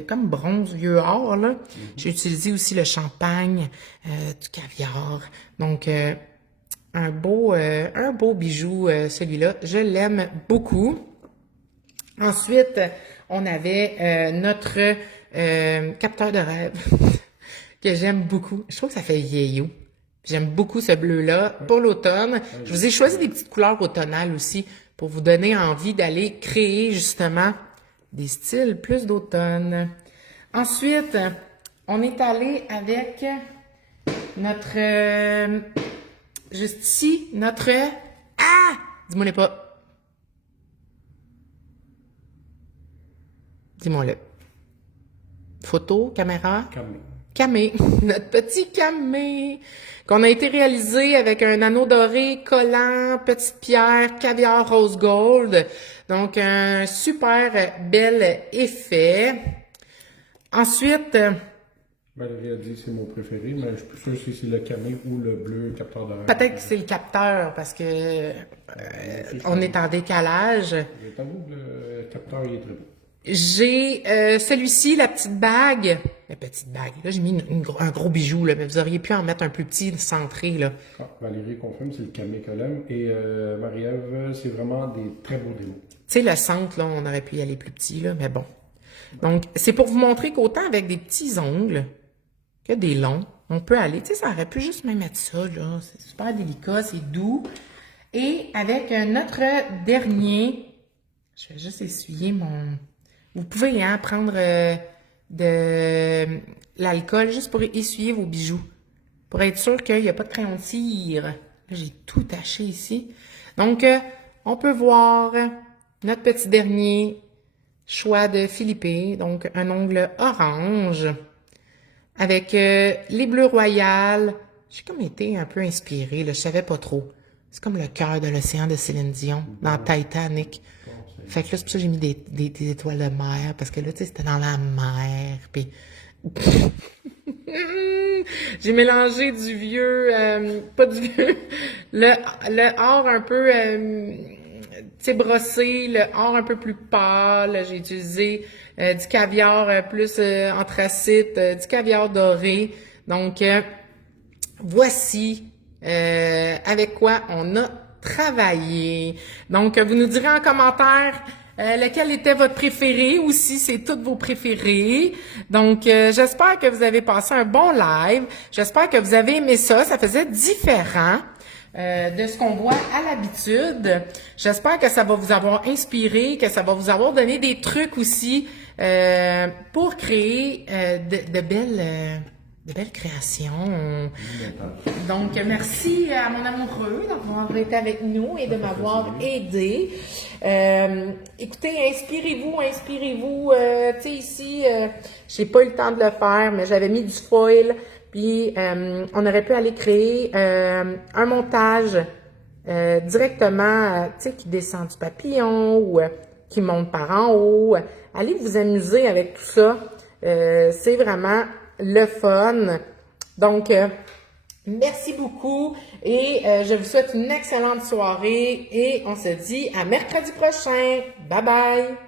comme bronze vieux or, là. J'ai utilisé aussi le champagne, du caviar. Donc, un beau bijou, celui-là. Je l'aime beaucoup. Ensuite, on avait notre capteur de rêve que j'aime beaucoup. Je trouve que ça fait vieillot. J'aime beaucoup ce bleu-là pour l'automne. Je vous ai choisi des petites couleurs automnales aussi pour vous donner envie d'aller créer justement des styles plus d'automne. Ensuite, on est allé avec notre... juste ici, notre... Ah! Dis-moi les pas. Dis-moi-le. Photo, caméra? Camé. Notre petit camé. Qu'on a été réalisé avec un anneau doré, collant, petite pierre, caviar rose gold. Donc, un super bel effet. Ensuite... Valérie a dit que c'est mon préféré, mais je suis plus sûr si c'est le camé ou le bleu capteur de rêve. Peut-être que c'est le capteur, parce que on est en décalage. Je t'avoue que le capteur, il est très beau. J'ai celui-ci, la petite bague. La petite bague. Là, j'ai mis un gros bijou, là, mais vous auriez pu en mettre un plus petit, centré, là. Ah, Valérie confirme, c'est le camé qu'elle aime. Et Marie-Ève, c'est vraiment des très beaux démos. Tu sais, le centre, là, on aurait pu y aller plus petit, là, mais bon. Donc, c'est pour vous montrer qu'autant avec des petits ongles que des longs, on peut aller. Tu sais, ça aurait pu juste même mettre ça, là. C'est super délicat, c'est doux. Et avec notre dernier, je vais juste essuyer Vous pouvez prendre de l'alcool juste pour essuyer vos bijoux. Pour être sûr qu'il n'y a pas de crayon de cire. Là, j'ai tout taché ici. Donc, on peut voir notre petit dernier choix de Philippe. Donc, un ongle orange avec les bleus royales. J'ai comme été un peu inspirée, là, je savais pas trop. C'est comme le cœur de l'océan de Céline Dion dans Titanic. Fait que là, c'est pour ça que j'ai mis des étoiles de mer, parce que là, tu sais, c'était dans la mer, puis... J'ai mélangé du vieux, pas du vieux, le or un peu, tu sais, brossé, le or un peu plus pâle. J'ai utilisé du caviar plus anthracite, du caviar doré. Donc, voici avec quoi on a travaillé. Donc, vous nous direz en commentaire lequel était votre préféré ou si c'est tous vos préférés. Donc, j'espère que vous avez passé un bon live. J'espère que vous avez aimé ça. Ça faisait différent de ce qu'on voit à l'habitude. J'espère que ça va vous avoir inspiré, que ça va vous avoir donné des trucs aussi pour créer de belles créations. Donc, merci à mon amoureux d'avoir été avec nous et de m'avoir aidé. Écoutez, inspirez-vous. Tu sais, ici, j'ai pas eu le temps de le faire, mais j'avais mis du foil. Puis, on aurait pu aller créer un montage directement, tu sais, qui descend du papillon ou qui monte par en haut. Allez vous amuser avec tout ça. C'est vraiment le fun. Donc, merci beaucoup et je vous souhaite une excellente soirée et on se dit à mercredi prochain. Bye bye!